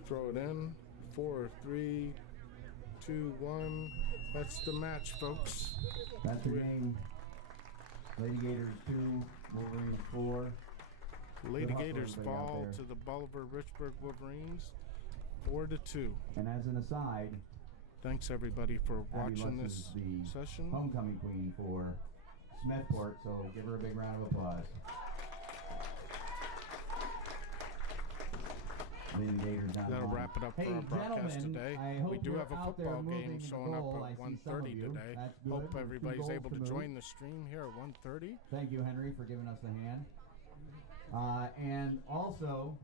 Throw it in. 4, 3, 2, 1. That's the match, folks. That's the game. Lady Gators 2, Wolverines 4. Lady Gators fall to the Bolivar Richburg Wolverines 4-2. And as an aside, thanks everybody for Abby watching Lutz this is the session. homecoming queen for Smethport, so give her a big round of applause. the Gators down the That'll line. wrap it up Hey, for our broadcast gentlemen, today. I hope We do you're have a out there football moving game the showing up goal. I at see some of 1:30 you. today. That's good. Hope Two everybody's goals able to move. join the stream here at 1:30. Thank you, Henry, for giving us the hand. And also,